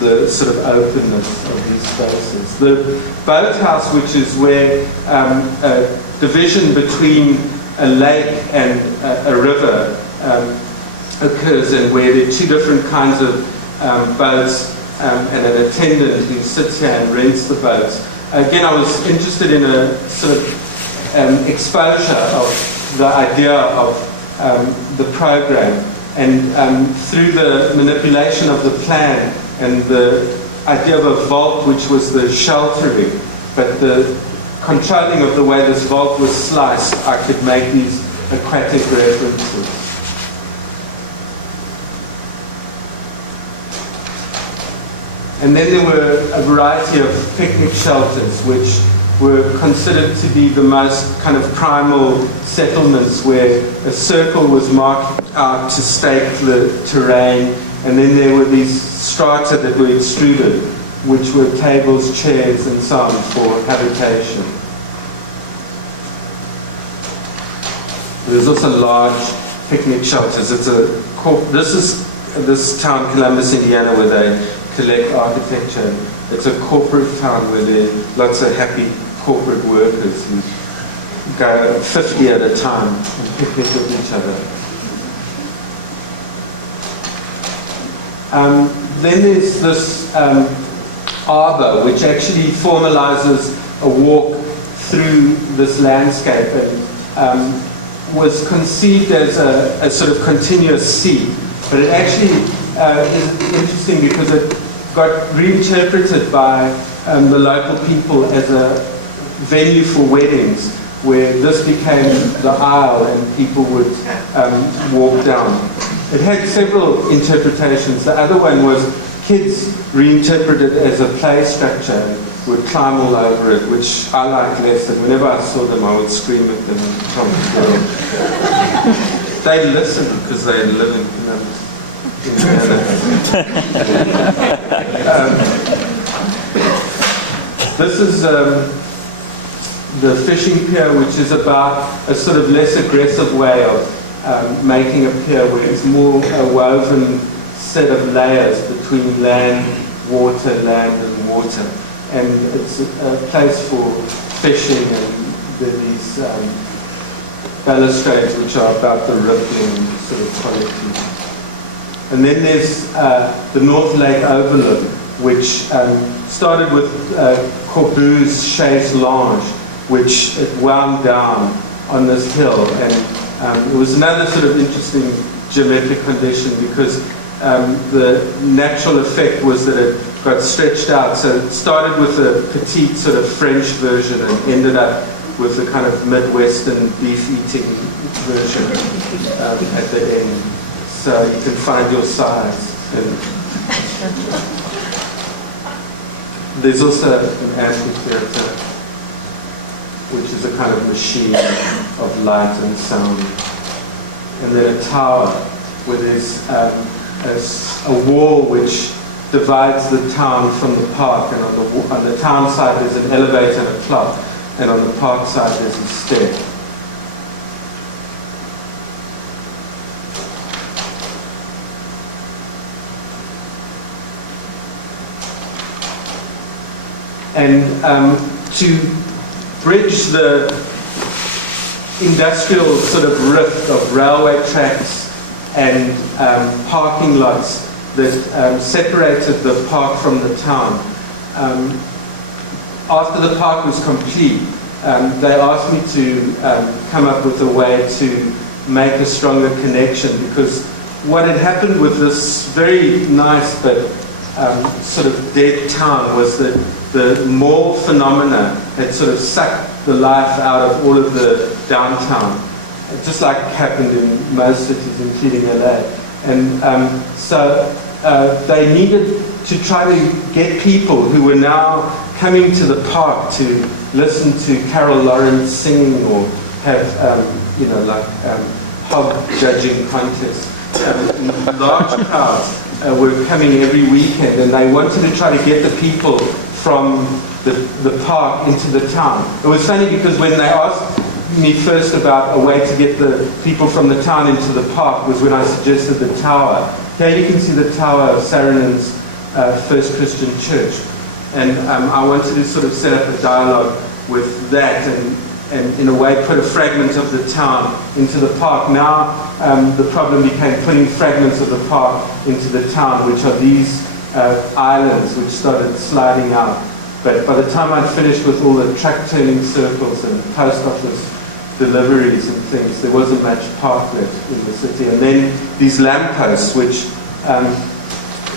the sort of openness of these spaces. The boathouse, which is where a division between a lake and a river occurs, and where there are two different kinds of boats and an attendant who sits here and rents the boats. Again, I was interested in a sort of exposure of the idea of the program, and through the manipulation of the plan and the idea of a vault, which was the sheltering, but the controlling of the way this vault was sliced, I could make these aquatic references. And then there were a variety of picnic shelters, which were considered to be the most kind of primal settlements, where a circle was marked out to stake the terrain, and then there were these strata that were extruded, which were tables, chairs, and so on for habitation. There's also large picnic shelters. This is this town, Columbus, Indiana, where they collect architecture. It's a corporate town where there are lots of happy corporate workers who go 50 at a time and picnic with each other. Then there's this arbor, which actually formalizes a walk through this landscape, and was conceived as a sort of continuous seat. But it actually is interesting because it got reinterpreted by the local people as a venue for weddings, where this became the aisle and people would walk down. It had several interpretations. The other one was kids reinterpreted as a play structure and would climb all over it, which I liked less, and whenever I saw them I would scream at them and tell them to go. They listened because they live in Columbus. This is the fishing pier, which is about a sort of less aggressive way of making a pier, where it's more a woven set of layers between land, and water. and it's a place for fishing, and there are these balustrades which are about the rippling sort of quality. And then there's the North Lake Overlook, which started with Corbu's Chaise Lounge, which it wound down on this hill, and it was another sort of interesting geometric condition because the natural effect was that it got stretched out. So it started with a petite sort of French version and ended up with a kind of Midwestern beef-eating version at the end. So you can find your size. And there's also an amphitheater, which is a kind of machine of light and sound. And then a tower where there's a wall which divides the town from the park, and on the town side there's an elevator and a clock, and on the park side there's a stair. And to bridge the industrial sort of rift of railway tracks and parking lots that separated the park from the town. After the park was complete, they asked me to come up with a way to make a stronger connection, because what had happened with this very nice but sort of dead town was that the mall phenomena had sort of sucked the life out of all of the downtown, just like happened in most cities, including LA. And so they needed to try to get people who were now coming to the park to listen to Carol Lawrence singing or have, hog judging contests. Large crowds were coming every weekend, and they wanted to try to get the people from the park into the town. It was funny because when they asked me first about a way to get the people from the town into the park was when I suggested the tower. Here you can see the tower of Saarinen First Christian Church. And I wanted to sort of set up a dialogue with that and in a way put a fragment of the town into the park. Now the problem became putting fragments of the park into the town, which are these islands which started sliding out. But by the time I'd finished with all the truck turning circles and post office deliveries and things, there wasn't much park left in the city. And then these lampposts, which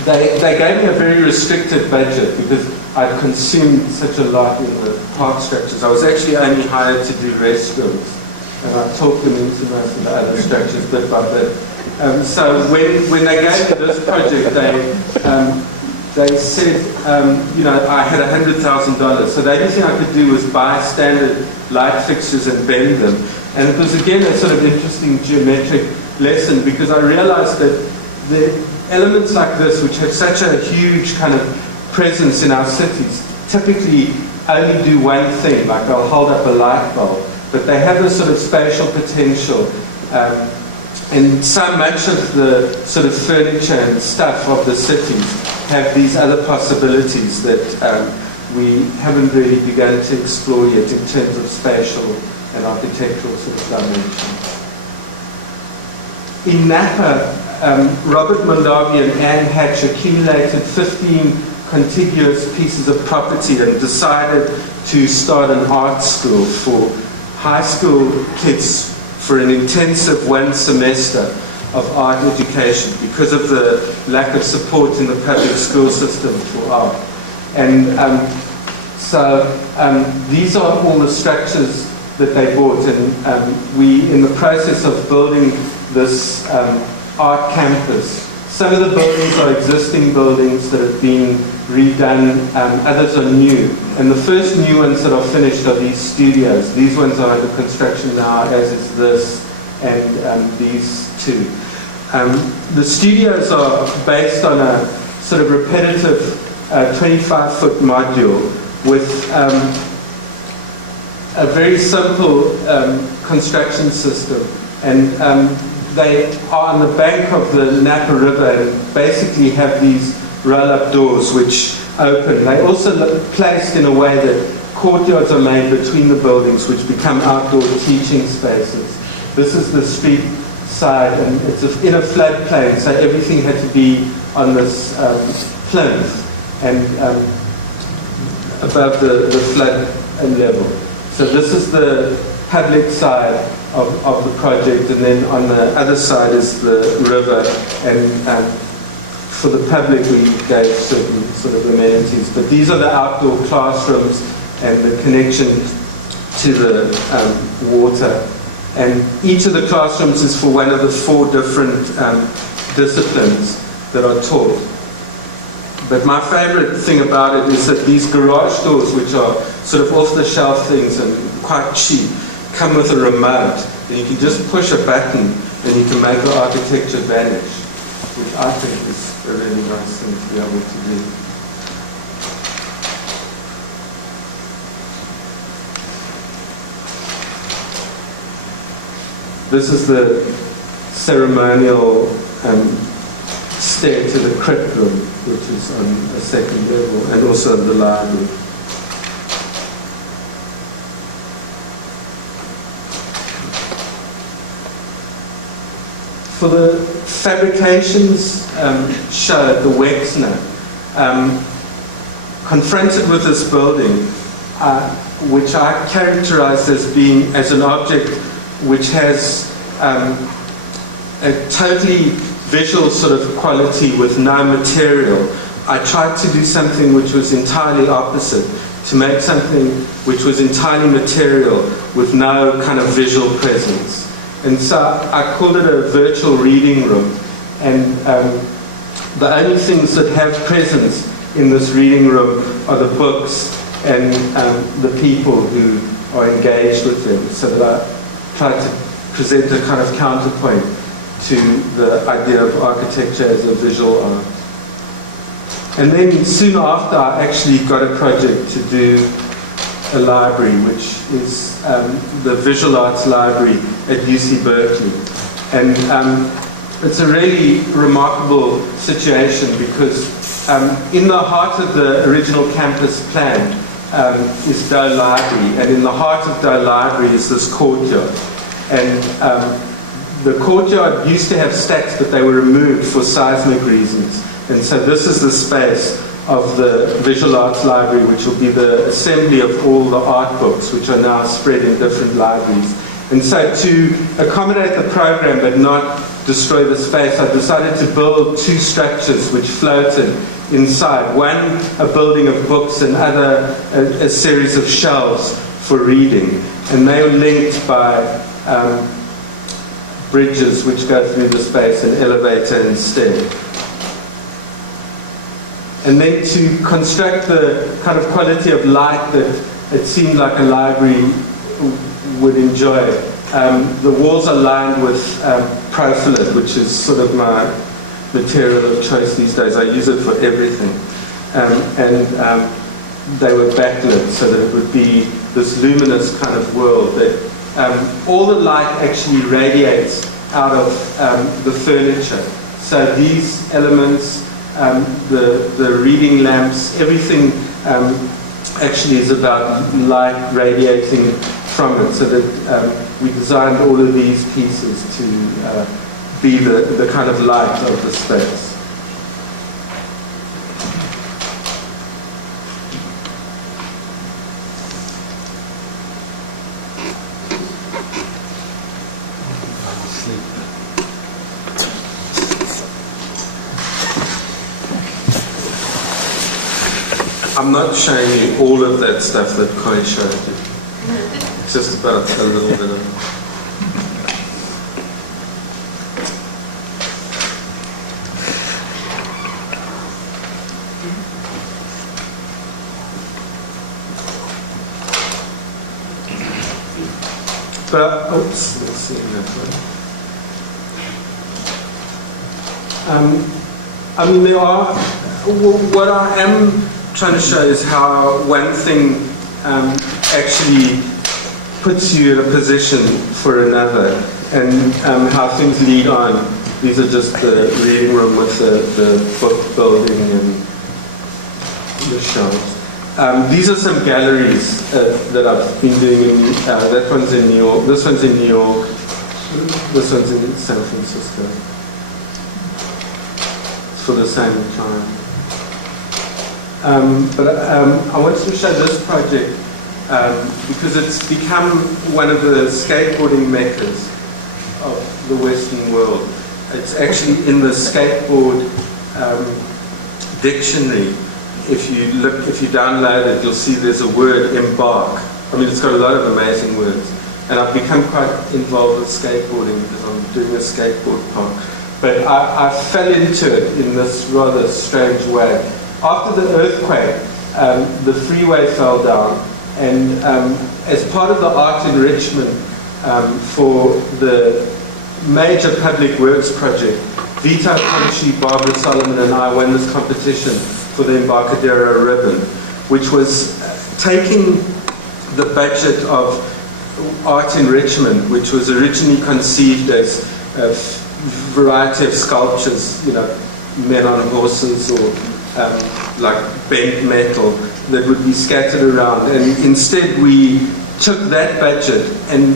they gave me a very restricted budget because I'd consumed such a lot in the park structures. I was actually only hired to do restrooms, and I talked them into most of the other structures bit by bit. So when they gave me this project, they said, I had $100,000. So the only thing I could do was buy standard light fixtures and bend them. And it was again a sort of interesting geometric lesson, because I realized that the elements like this, which have such a huge kind of presence in our cities, typically only do one thing, like they'll hold up a light bulb, but they have this sort of spatial potential. And so much of the sort of furniture and stuff of the cities have these other possibilities that we haven't really begun to explore yet in terms of spatial and architectural sort of dimension. In Napa, Robert Mondavi and Anne Hatch accumulated 15 contiguous pieces of property and decided to start an art school for high school kids for an intensive one semester of art education because of the lack of support in the public school system for art. And so these are all the structures that they bought, and we, in the process of building this art campus, some of the buildings are existing buildings that have been redone, others are new. And the first new ones that are finished are these studios. These ones are under construction now, as is this, and these two. The studios are based on a sort of repetitive 25-foot module with a very simple construction system. And they are on the bank of the Napa River and basically have these roll-up doors which open. They also placed in a way that courtyards are made between the buildings, which become outdoor teaching spaces. This is the street side, and it's in a floodplain, so everything had to be on this plinth and above the flood level. So this is the public side of the project, and then on the other side is the river, and for the public we gave certain sort of amenities. But these are the outdoor classrooms and the connection to the water. And each of the classrooms is for one of the 4 different disciplines that are taught. But my favorite thing about it is that these garage doors, which are sort of off-the-shelf things and quite cheap, come with a remote. And you can just push a button and you can make the architecture vanish, which I think is a really nice thing to be able to do. This is the ceremonial stair to the crypt room, which is on a 2nd level, and also the library. For the fabrications show at the Wexner, confronted with this building, which I characterized as being as an object which has a totally visual sort of quality with no material, I tried to do something which was entirely opposite, to make something which was entirely material with no kind of visual presence. And so I called it a virtual reading room. And the only things that have presence in this reading room are the books and the people who are engaged with them, so that I tried to present a kind of counterpoint to the idea of architecture as a visual art. And then soon after, I actually got a project to do a library, which is the Visual Arts Library at UC Berkeley. And it's a really remarkable situation because in the heart of the original campus plan is Doe Library, and in the heart of Doe Library is this courtyard. And the courtyard used to have stacks, but they were removed for seismic reasons. And so this is the space of the Visual Arts Library, which will be the assembly of all the art books, which are now spread in different libraries. And so to accommodate the program but not destroy the space, I decided to build 2 structures which floated inside. One, a building of books, and other, a series of shelves for reading. And they were linked by bridges which go through the space, an elevator and stair. And then to construct the kind of quality of light that it seemed like a library would enjoy. The walls are lined with profilate, which is sort of my material of choice these days. I use it for everything. And they were backlit so that it would be this luminous kind of world that all the light actually radiates out of the furniture. So these elements, the reading lamps, everything actually is about light radiating from it, so that we designed all of these pieces to be the kind of light of the space. I'm not showing you all of that stuff that Coy showed you. Just about a little bit of it. But, oops, let's see that one. I mean, there are, what I am trying to show is how one thing actually puts you in a position for another, and how things lead on. These are just the reading room with the book building, and the shelves. These are some galleries that I've been doing. That one's in New York. This one's in New York. This one's in San Francisco. It's for the same client. I wanted to show this project because it's become one of the skateboarding meccas of the Western world. It's actually in the skateboard dictionary. If you download it, you'll see there's a word, embark. I mean, it's got a lot of amazing words. And I've become quite involved with skateboarding because I'm doing a skateboard park. But I fell into it in this rather strange way. After the earthquake, the freeway fell down, and as part of the art enrichment for the major public works project, Vito Conchi, Barbara Solomon and I won this competition for the Embarcadero Ribbon, which was taking the budget of art enrichment, which was originally conceived as a variety of sculptures, you know, men on horses or like bent metal that would be scattered around. And instead we took that budget and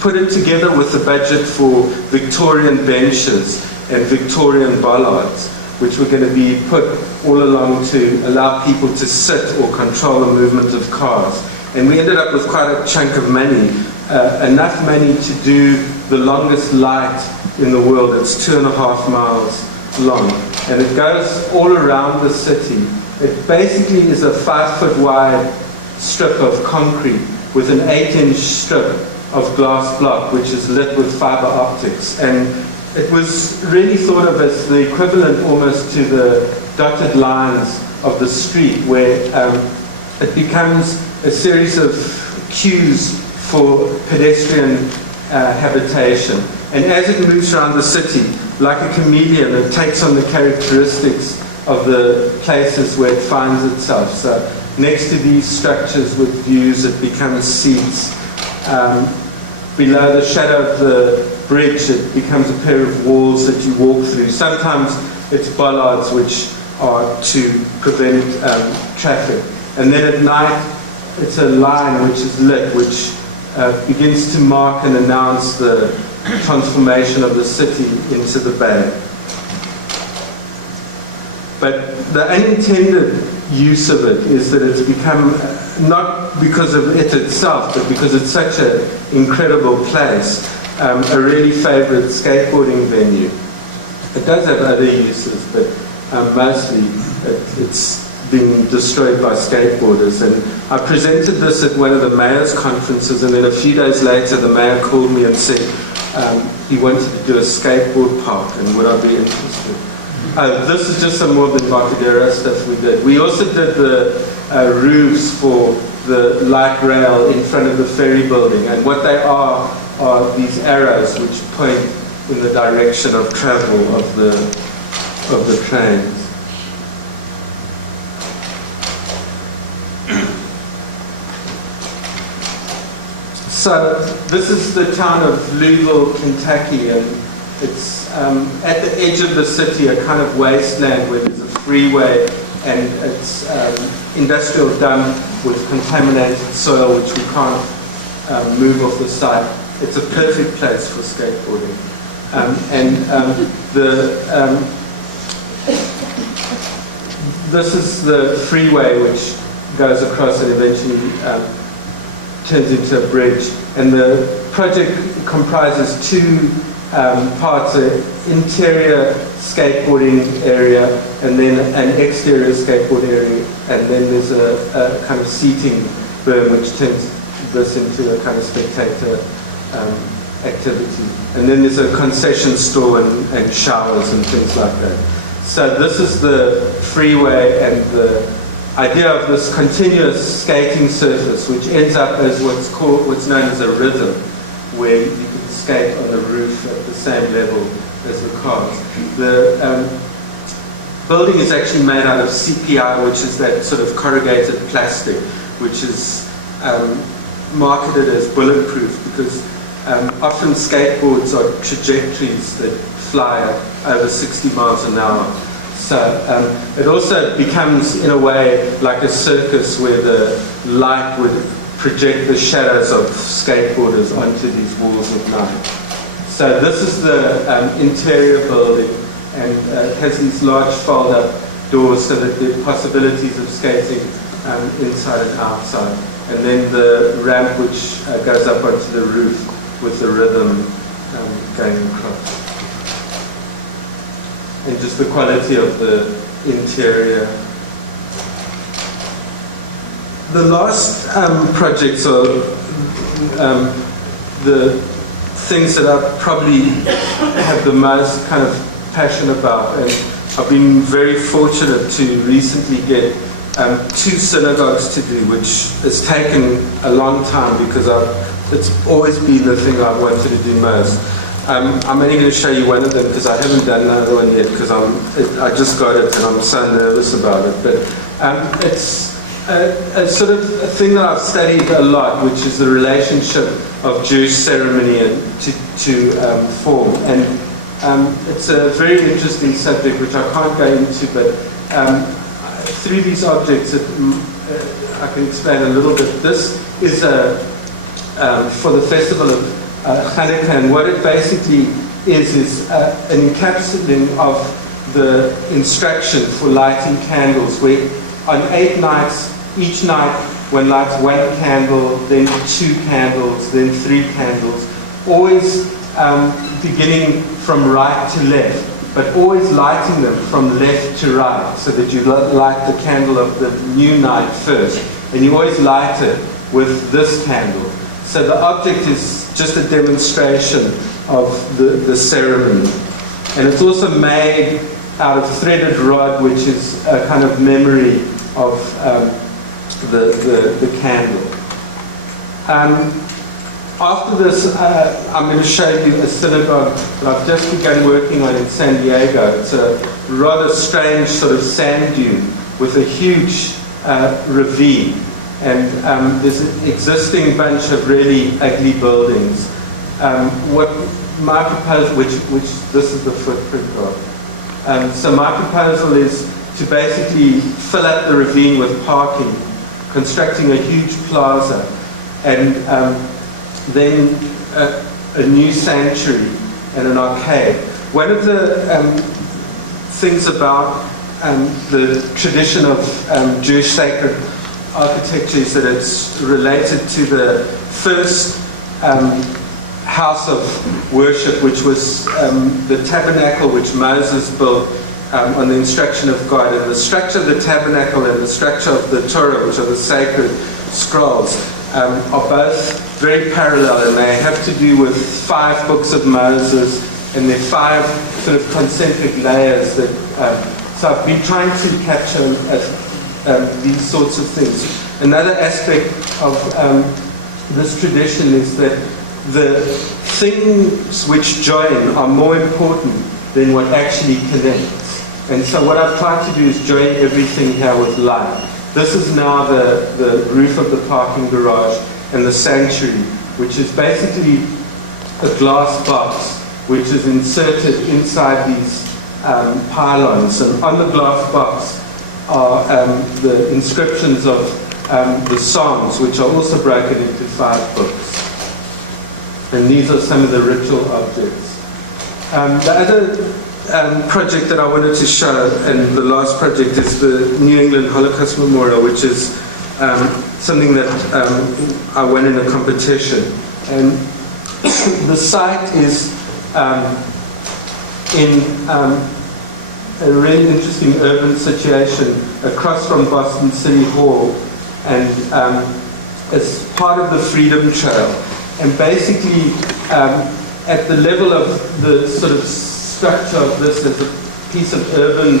put it together with the budget for Victorian benches and Victorian bollards, which were going to be put all along to allow people to sit or control the movement of cars. And we ended up with quite a chunk of money, enough money to do the longest light in the world. It's 2.5 miles long. And it goes all around the city. It basically is a 5-foot wide strip of concrete with an 8-inch strip of glass block, which is lit with fiber optics. And it was really thought of as the equivalent almost to the dotted lines of the street, where it becomes a series of queues for pedestrian habitation. And as it moves around the city, like a chameleon, it takes on the characteristics of the places where it finds itself. So next to these structures with views, it becomes seats. Below the shadow of the bridge, it becomes a pair of walls that you walk through. Sometimes it's bollards, which are to prevent traffic. And then at night, it's a line which is lit, which begins to mark and announce the transformation of the city into the bay. But the unintended use of it is that it's become, not because of it itself, but because it's such an incredible place, a really favorite skateboarding venue. It does have other uses, but mostly it's been destroyed by skateboarders. And I presented this at one of the mayor's conferences, and then a few days later the mayor called me and said he wanted to do a skateboard park, and would I be interested? This is just some more of the Embarcadero stuff we did. We also did the roofs for the light rail in front of the ferry building, and what they are these arrows which point in the direction of travel of the trains. So this is the town of Louisville, Kentucky, and it's at the edge of the city, a kind of wasteland where there's a freeway, and it's industrial dump with contaminated soil which we can't move off the site. It's a perfect place for skateboarding. This is the freeway which goes across and eventually turns into a bridge. And the project comprises two parts: an interior skateboarding area and then an exterior skateboard area, and then there's a kind of seating berm which turns this into a kind of spectator activity. And then there's a concession store and showers and things like that. So this is the freeway, and the idea of this continuous skating surface, which ends up as what's known as a rhythm, where you can skate on the roof at the same level as the cars. The building is actually made out of CPI, which is that sort of corrugated plastic, which is marketed as bulletproof because often skateboards are trajectories that fly over 60 miles an hour. So it also becomes, in a way, like a circus where the light would project the shadows of skateboarders onto these walls at night. So this is the interior building, and it has these large fold-up doors so that there are possibilities of skating inside and outside. And then the ramp which goes up onto the roof with the rhythm going across. And just the quality of the interior. The last projects are the things that I probably have the most kind of passion about, and I've been very fortunate to recently get 2 synagogues to do, which has taken a long time because it's always been the thing I've wanted to do most. I'm only going to show you one of them because I haven't done another one yet because I just got it and I'm so nervous about it. But it's a sort of a thing that I've studied a lot, which is the relationship of Jewish ceremony to form. And it's a very interesting subject which I can't go into, but through these objects I can explain a little bit. This is for the festival of Hanukkah, and what it basically is an encapsulating of the instruction for lighting candles, where on 8 nights, each night one lights 1 candle, then 2 candles, then 3 candles, always beginning from right to left, but always lighting them from left to right, so that you light the candle of the new night first, and you always light it with this candle. So the object is just a demonstration of the ceremony. And it's also made out of threaded rod, which is a kind of memory of the candle. After this, I'm going to show you a synagogue that I've just begun working on in San Diego. It's a rather strange sort of sand dune with a huge ravine. And there's an existing bunch of really ugly buildings. What my proposal, which this is the footprint of. So my proposal is to basically fill up the ravine with parking, constructing a huge plaza, and then a new sanctuary and an arcade. One of the things about the tradition of Jewish sacred architecture is that it's related to the first house of worship, which was the tabernacle which Moses built on the instruction of God. And the structure of the tabernacle and the structure of the Torah, which are the sacred scrolls, are both very parallel, and they have to do with 5 books of Moses, and they're 5 sort of concentric layers that so I've been trying to capture these sorts of things. Another aspect of this tradition is that the things which join are more important than what actually connects. And so what I've tried to do is join everything here with light. This is now the roof of the parking garage and the sanctuary, which is basically a glass box which is inserted inside these pylons. And on the glass box are the inscriptions of the Psalms, which are also broken into 5 books. And these are some of the ritual objects. The other project that I wanted to show, and the last project, is the New England Holocaust Memorial, which is something that I won in a competition. And the site is in a really interesting urban situation across from Boston City Hall, and it's part of the Freedom Trail. And basically, at the level of the sort of structure of this as a piece of urban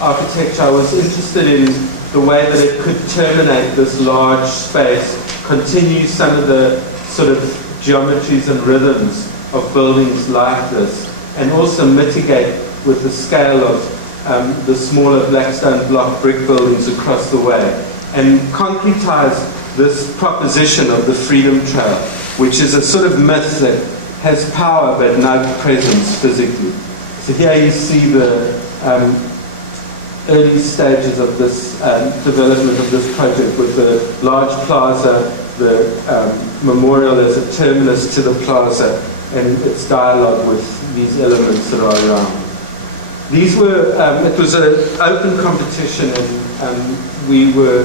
architecture, I was interested in the way that it could terminate this large space, continue some of the sort of geometries and rhythms of buildings like this, and also mitigate with the scale of the smaller Blackstone block brick buildings across the way, and concretize this proposition of the Freedom Trail, which is a sort of myth that has power but no presence physically. So here you see the early stages of this development of this project, with the large plaza, the memorial as a terminus to the plaza, and its dialogue with these elements that are around. These were, it was an open competition, and we were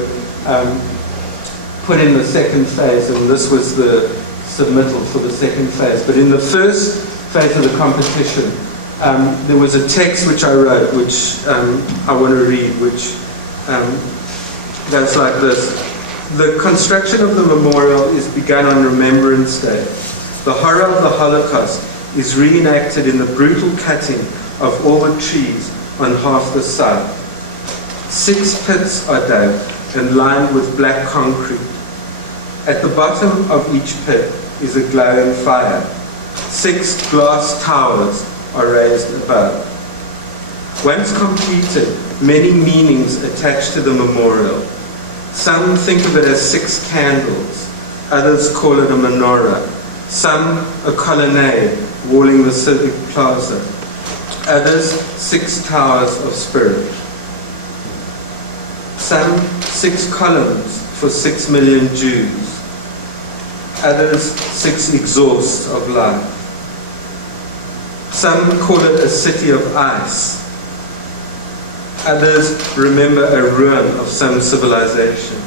put in the second phase, and this was the submittal for the second phase. But in the first phase of the competition, there was a text which I wrote, which I want to read, which goes like this. The construction of the memorial is begun on Remembrance Day. The horror of the Holocaust is reenacted in the brutal cutting of all the trees on half the site. 6 pits are dug and lined with black concrete. At the bottom of each pit is a glowing fire. 6 glass towers are raised above. Once completed, many meanings attach to the memorial. Some think of it as 6 candles, others call it a menorah, some a colonnade walling the civic plaza, others 6 towers of spirit, some 6 columns for 6 million Jews, others 6 exhausts of life. Some call it a city of ice. Others remember a ruin of some civilization.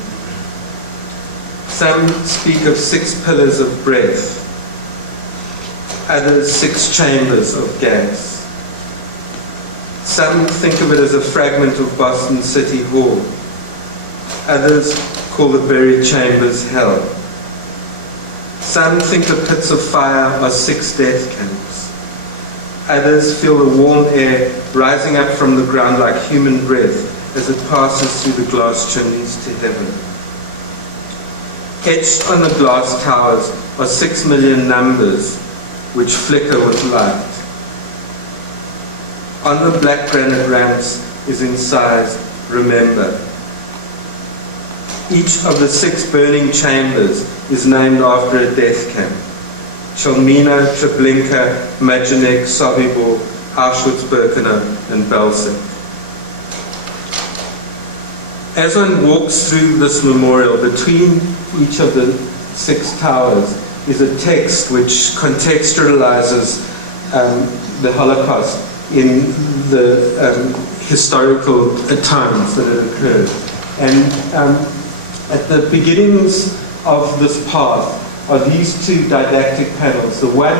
Some speak of 6 pillars of breath. Others 6 chambers of gas. Some think of it as a fragment of Boston City Hall. Others call the buried chambers hell. Some think the pits of fire are 6 death camps. Others feel the warm air rising up from the ground like human breath as it passes through the glass chimneys to heaven. Etched on the glass towers are 6 million numbers which flicker with light. On the black granite ramps is incised, remember. Each of the 6 burning chambers is named after a death camp. Chelmino, Treblinka, Majdanek, Sobibor, Auschwitz-Birkenau, and Belzec. As one walks through this memorial, between each of the 6 towers is a text which contextualizes the Holocaust in the historical times that it occurred. And at the beginnings of this path are these 2 didactic panels, the one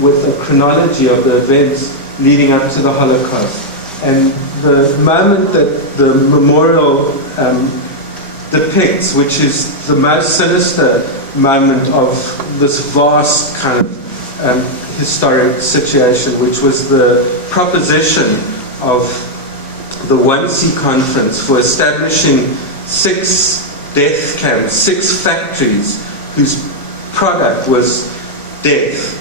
with a chronology of the events leading up to the Holocaust. And the moment that the memorial depicts, which is the most sinister moment of this vast kind of historic situation, which was the proposition of the Wannsee Conference for establishing 6 death camps, 6 factories whose product was death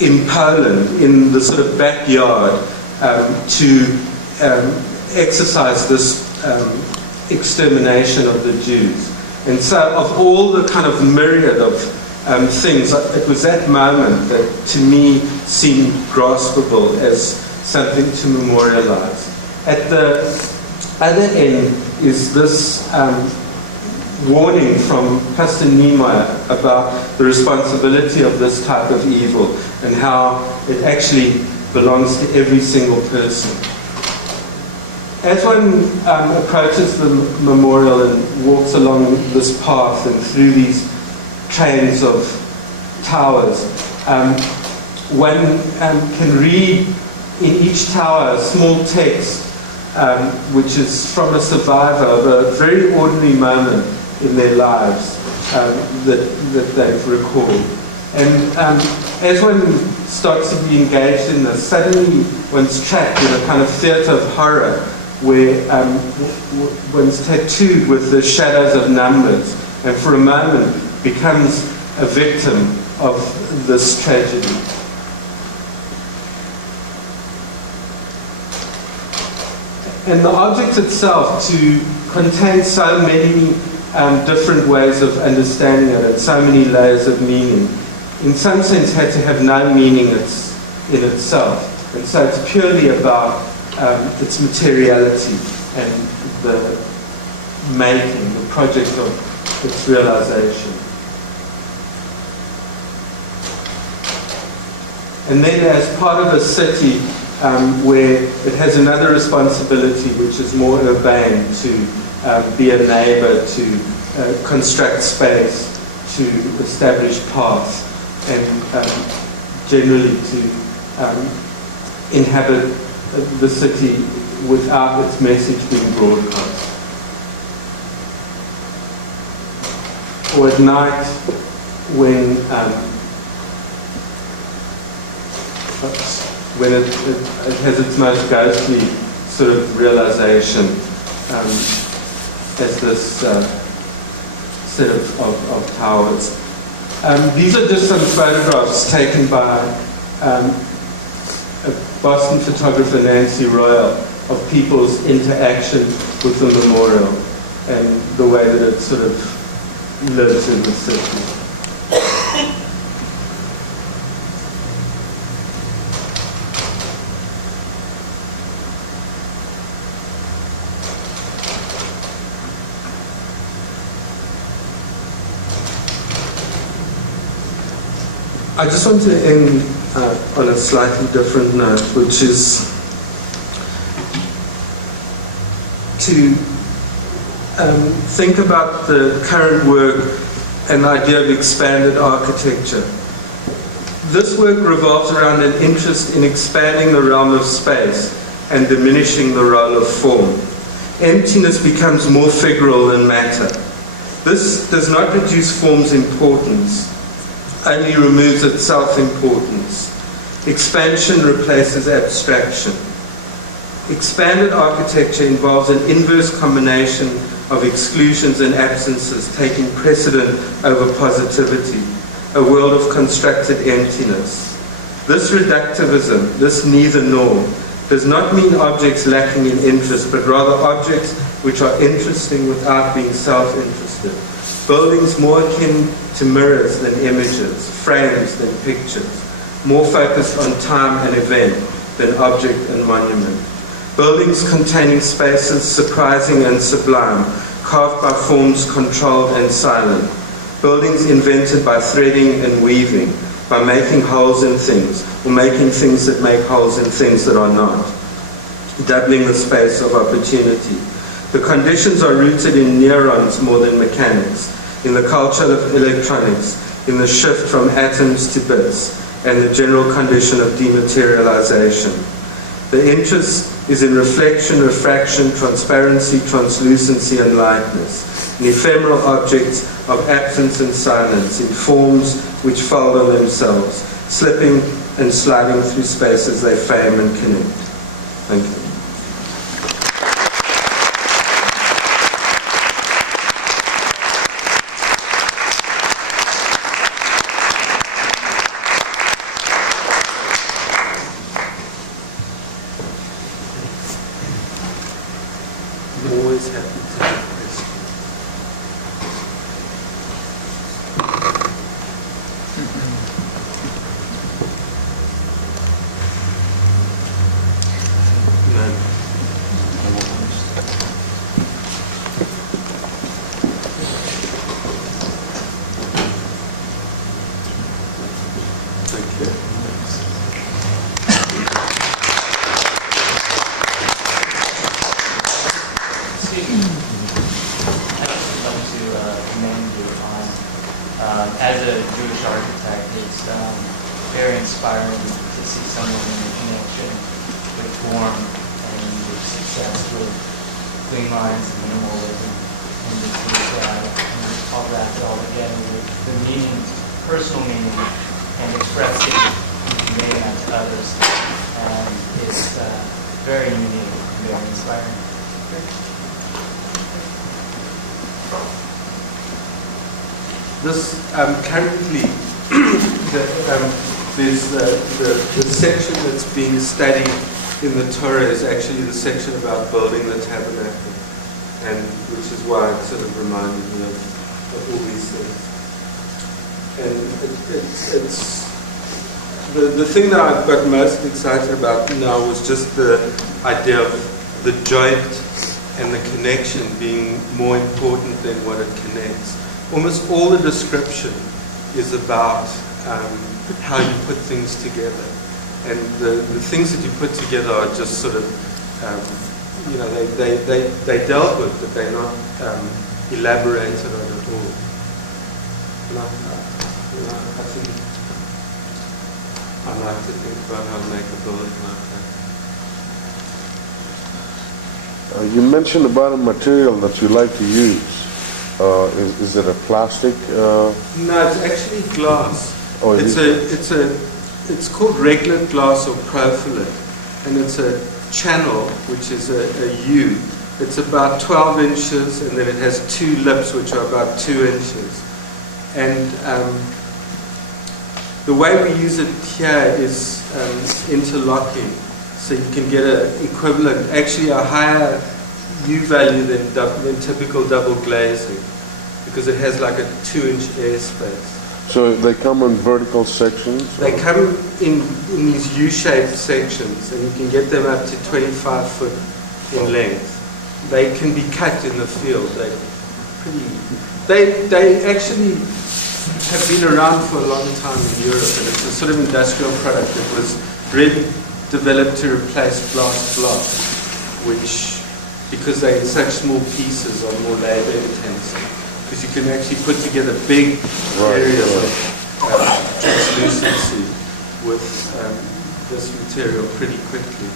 in Poland, in the sort of backyard, to exercise this extermination of the Jews. And so of all the kind of myriad of things, it was that moment that to me seemed graspable as something to memorialize. At the other end is this warning from Pastor Niemeyer about the responsibility of this type of evil and how it actually belongs to every single person. As one approaches the memorial and walks along this path and through these trains of towers, one can read in each tower a small text which is from a survivor of a very ordinary moment in their lives that they've recalled. And as one starts to be engaged in this, suddenly one's trapped in a kind of theatre of horror where one's tattooed with the shadows of numbers and for a moment becomes a victim of this tragedy. And the object itself to contain so many different ways of understanding it and so many layers of meaning, in some sense had to have no meaning in itself. And so it's purely about its materiality and the making, the project of its realization. And then as part of a city where it has another responsibility which is more urbane, to be a neighbor, to construct space, to establish paths, and generally to inhabit the city without its message being broadcast. Or at night when it has its most ghostly sort of realization as this set of towers. These are just some photographs taken by a Boston photographer, Nancy Royal, of people's interaction with the memorial and the way that it sort of lives in the city. I just want to end on a slightly different note, which is to think about the current work and the idea of expanded architecture. This work revolves around an interest in expanding the realm of space and diminishing the role of form. Emptiness becomes more figural than matter. This does not reduce form's importance, only removes its self-importance. Expansion replaces abstraction. Expanded architecture involves an inverse combination of exclusions and absences taking precedent over positivity, a world of constructed emptiness. This reductivism, this neither nor, does not mean objects lacking in interest, but rather objects which are interesting without being self-interested. Buildings more akin to mirrors than images, frames than pictures, more focused on time and event than object and monument. Buildings containing spaces surprising and sublime, carved by forms controlled and silent. Buildings invented by threading and weaving, by making holes in things, or making things that make holes in things that are not. Doubling the space of opportunity. The conditions are rooted in neurons more than mechanics, in the culture of electronics, in the shift from atoms to bits, and the general condition of dematerialization. The interest is in reflection, refraction, transparency, translucency, and lightness, in ephemeral objects of absence and silence, in forms which fold on themselves, slipping and sliding through space as they frame and connect. Thank you. Currently, the section that's being studied in the Torah is actually the section about building the tabernacle, and which is why it sort of reminded me of all these things. And it's the thing that I got most excited about now was just the idea of the joint and the connection being more important than what it connects. Almost all the description is about how you put things together. And the things that you put together are just sort of, you know, they dealt with, but they're not elaborated on at all. And I think I like to think about how to make a building like that. You mentioned about a material that you like to use. Is it a plastic? No, it's actually glass. Oh, it's called regular glass or profilate, and it's a channel which is a U. It's about 12 inches, and then it has two lips which are about 2 inches. And the way we use it here is interlocking, so you can get an equivalent, actually a higher U value than typical double glazing, because it has like a 2-inch airspace. So they come in vertical sections? They come in these U-shaped sections, and you can get them up to 25 foot in length. They can be cut in the field. They actually have been around for a long time in Europe, and it's a sort of industrial product that was really developed to replace glass blocks, which, because they're in such small pieces, are more labor intensive. Because you can actually put together big areas of translucency with this material pretty quickly.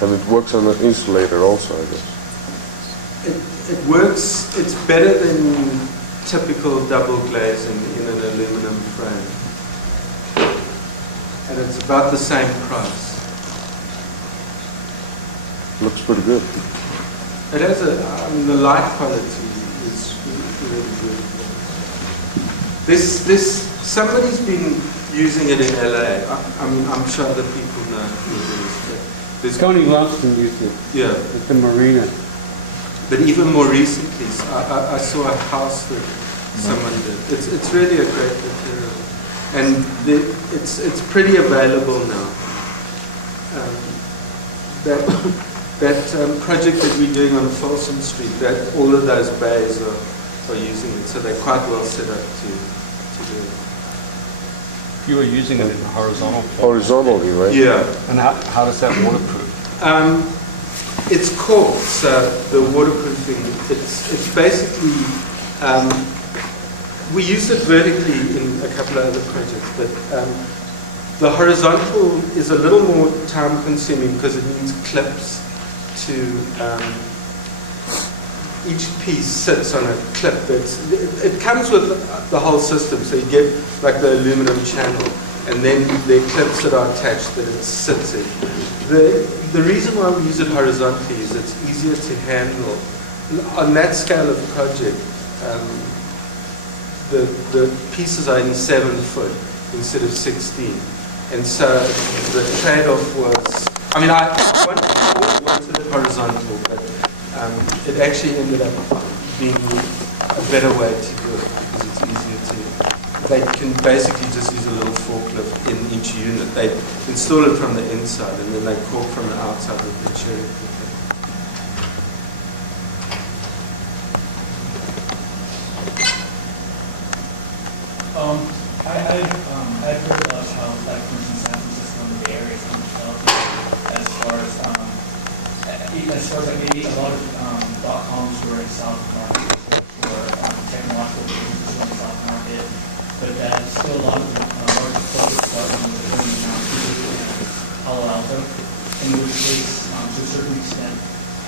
And it works on an insulator also, I guess. It works, it's better than typical double glazing in an aluminum frame. And it's about the same price. Looks pretty good. It has the light quality is really good. Somebody's been using it in LA. I'm sure other people know who it is. Tony Lumsden used it. Yeah. At the marina. But even more recently, I saw a house that someone did. It's really a great material, and it's pretty available now. That project that we're doing on Folsom Street, that all of those bays are using it, so they're quite well set up to do it. You were using it in horizontal. Horizontally, right? Yeah. And how does that waterproof? It's cork, so the waterproofing, it's basically, we use it vertically in a couple of other projects, but the horizontal is a little more time consuming because it needs clips to, each piece sits on a clip. It comes with the whole system, so you get like the aluminum channel, and then there are clips that are attached that it sits in. The reason why we use it horizontally is it's easier to handle. On that scale of project, the pieces are only 7 foot instead of 16. And so the trade-off was, I wanted it horizontal, but it actually ended up being a better way to do it because it's easier to. They can basically just use a little forklift in each unit. They install it from the inside and then they cork from the outside with the cherry picker. I've heard about how, like, for instance, San Francisco and the Bay Area is developing as far as like maybe a lot of .coms who are in South Market or technological businesses in the South Market, but that still a lot of larger focus development is bringing down to Palo Alto, in which case, to a certain extent,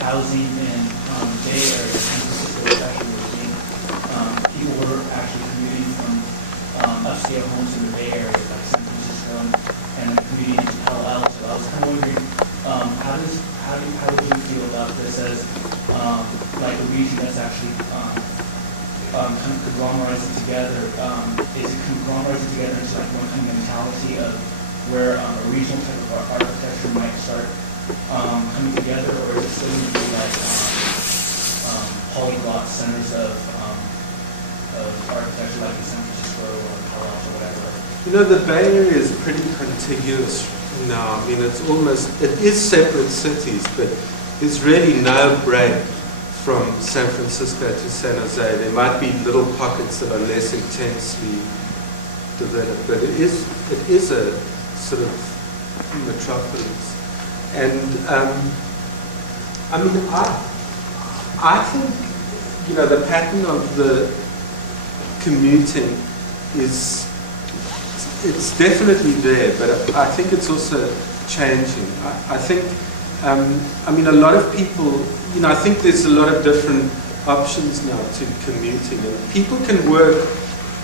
housing in Bay Area, San Francisco, especially, we're seeing people were actually commuting from upscale homes in the Bay Area, like San Francisco, and commuting to Palo Alto. I was kind of wondering, how would you feel about this as like a region that's actually kind of conglomerating together? Is it conglomerating together into like one kind of mentality of where a regional type of architecture might start coming together, or is it still going to be like polyglot centers of architecture like in San Francisco Row or Palo Alto or whatever? You know, the Bay Area is pretty contiguous now. I mean, it is separate cities, but there's really no break from San Francisco to San Jose. There might be little pockets that are less intensely developed, but it is a sort of metropolis. And I mean, I think, you know, the pattern of the commuting it's definitely there, but I think it's also changing. I think, I mean, a lot of people, you know, I think there's a lot of different options now to commuting, and people can work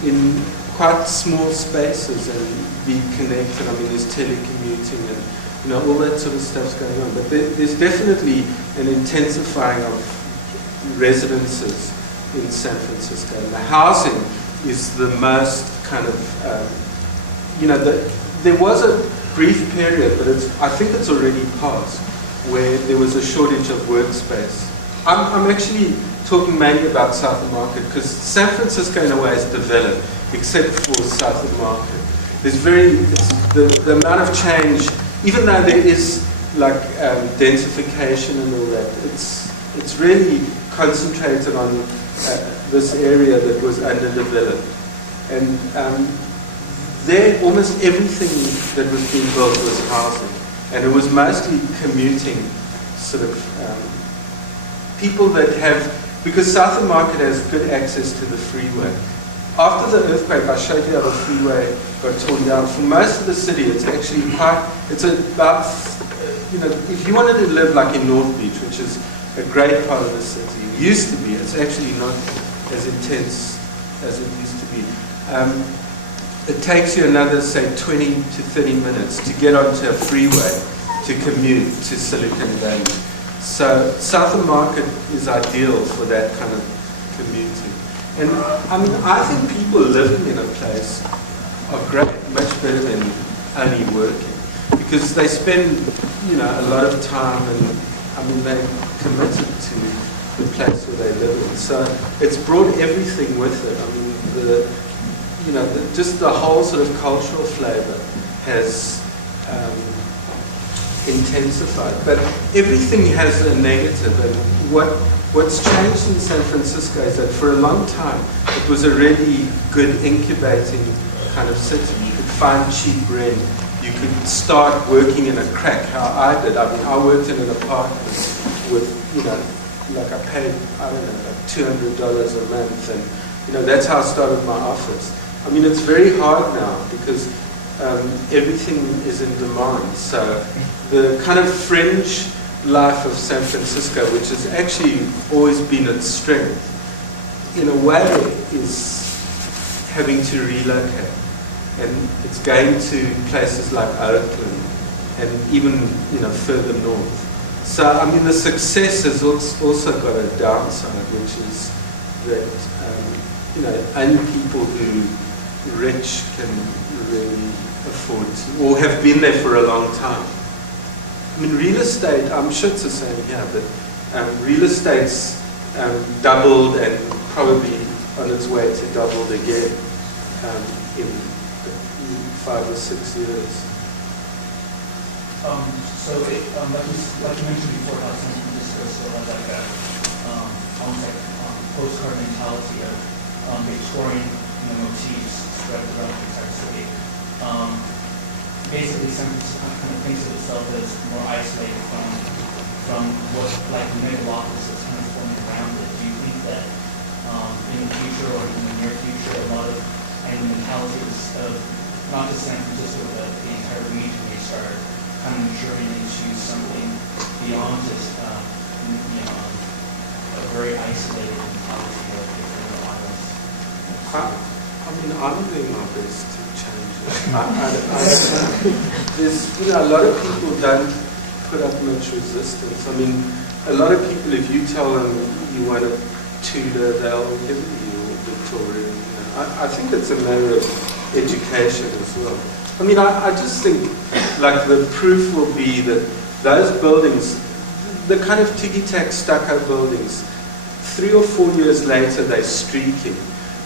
in quite small spaces and be connected. I mean, there's telecommuting and, you know, all that sort of stuff's going on. But there's definitely an intensifying of residences in San Francisco. And the housing is the most kind of, you know, there was a brief period, but I think it's already passed, where there was a shortage of workspace. I'm actually talking mainly about South of Market, because San Francisco in a way is developed, except for South of Market. There's the amount of change, even though there is like densification and all that, it's really concentrated on this area that was underdeveloped. And there, almost everything that was being built was housing, and it was mostly commuting sort of people that have, because South of Market has good access to the freeway. After the earthquake, I showed you how the freeway got torn down. For most of the city, it's actually it's about, you know, if you wanted to live like in North Beach, which is a great part of the city, it used to be, it's actually not as intense as it used to be. It takes you another, say, 20 to 30 minutes to get onto a freeway to commute to Silicon Valley. So South of Market is ideal for that kind of commuting. And I mean, I think people living in a place are great, much better than only working, because they spend, you know, a lot of time, and I mean, they're committed to the place where they live in. So it's brought everything with it. I mean, you know, just the whole sort of cultural flavor has intensified. But everything has a negative, and what's changed in San Francisco is that for a long time it was a really good incubating kind of city. You could find cheap rent. You could start working in a crack, how I did. I mean, I worked in an apartment with, you know, like I paid, I don't know, like $200 a month, and, you know, that's how I started my office. I mean, it's very hard now because everything is in demand. So the kind of fringe life of San Francisco, which has actually always been its strength, in a way is having to relocate. And it's going to places like Oakland and even, you know, further north. So, I mean, the success has also got a downside, which is that, you know, only people who are rich can really afford to, or have been there for a long time. I mean, real estate, I'm sure it's the same here, but real estate's doubled and probably on its way to doubled again in 5 or 6 years. So, like you mentioned before, how San Francisco still has like a almost like postcard mentality of Victorian, you know, motifs spread around the entire city. Basically, San Francisco kind of thinks of itself as more isolated from what like the megalopolis is kind of forming around it. Do you think that in the future or in the near future, a lot of the mentalities of not just San Francisco but the entire region may start kind of maturing into something beyond just you know, a very isolated mentality of different islands? I mean, I'm doing my best to change it. There's, you know, a lot of people don't put up much resistance. I mean, a lot of people, if you tell them you want a Tudor, they'll give it you, or Victorian. You know. I think it's a matter of education as well. I mean, I just think, like, the proof will be that those buildings, the kind of ticky-tack stucco buildings, 3 or 4 years later they're streaking.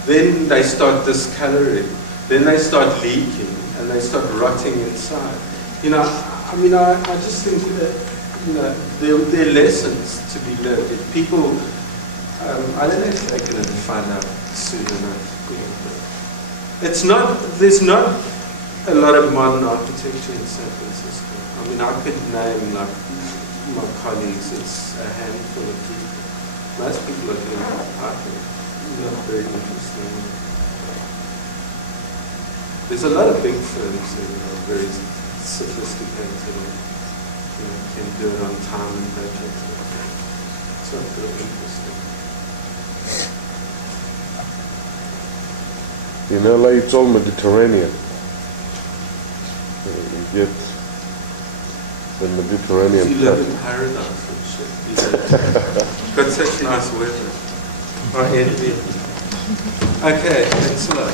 Then they start discoloring. Then they start leaking, and they start rotting inside. I mean, I just think that, there are lessons to be learned. If people, I don't know if they're going to find out soon enough. There's not a lot of modern architecture in San Francisco. I mean, I could name, like, my colleagues, it's a handful of people. Most people are doing architecture. Not very interesting. There's a lot of big firms that are very sophisticated and can do it on time and budget. It's not very interesting. In LA, it's all Mediterranean. You get the Mediterranean. You live in paradise and shit. Got such nice weather. I envy it. Okay, thanks a lot.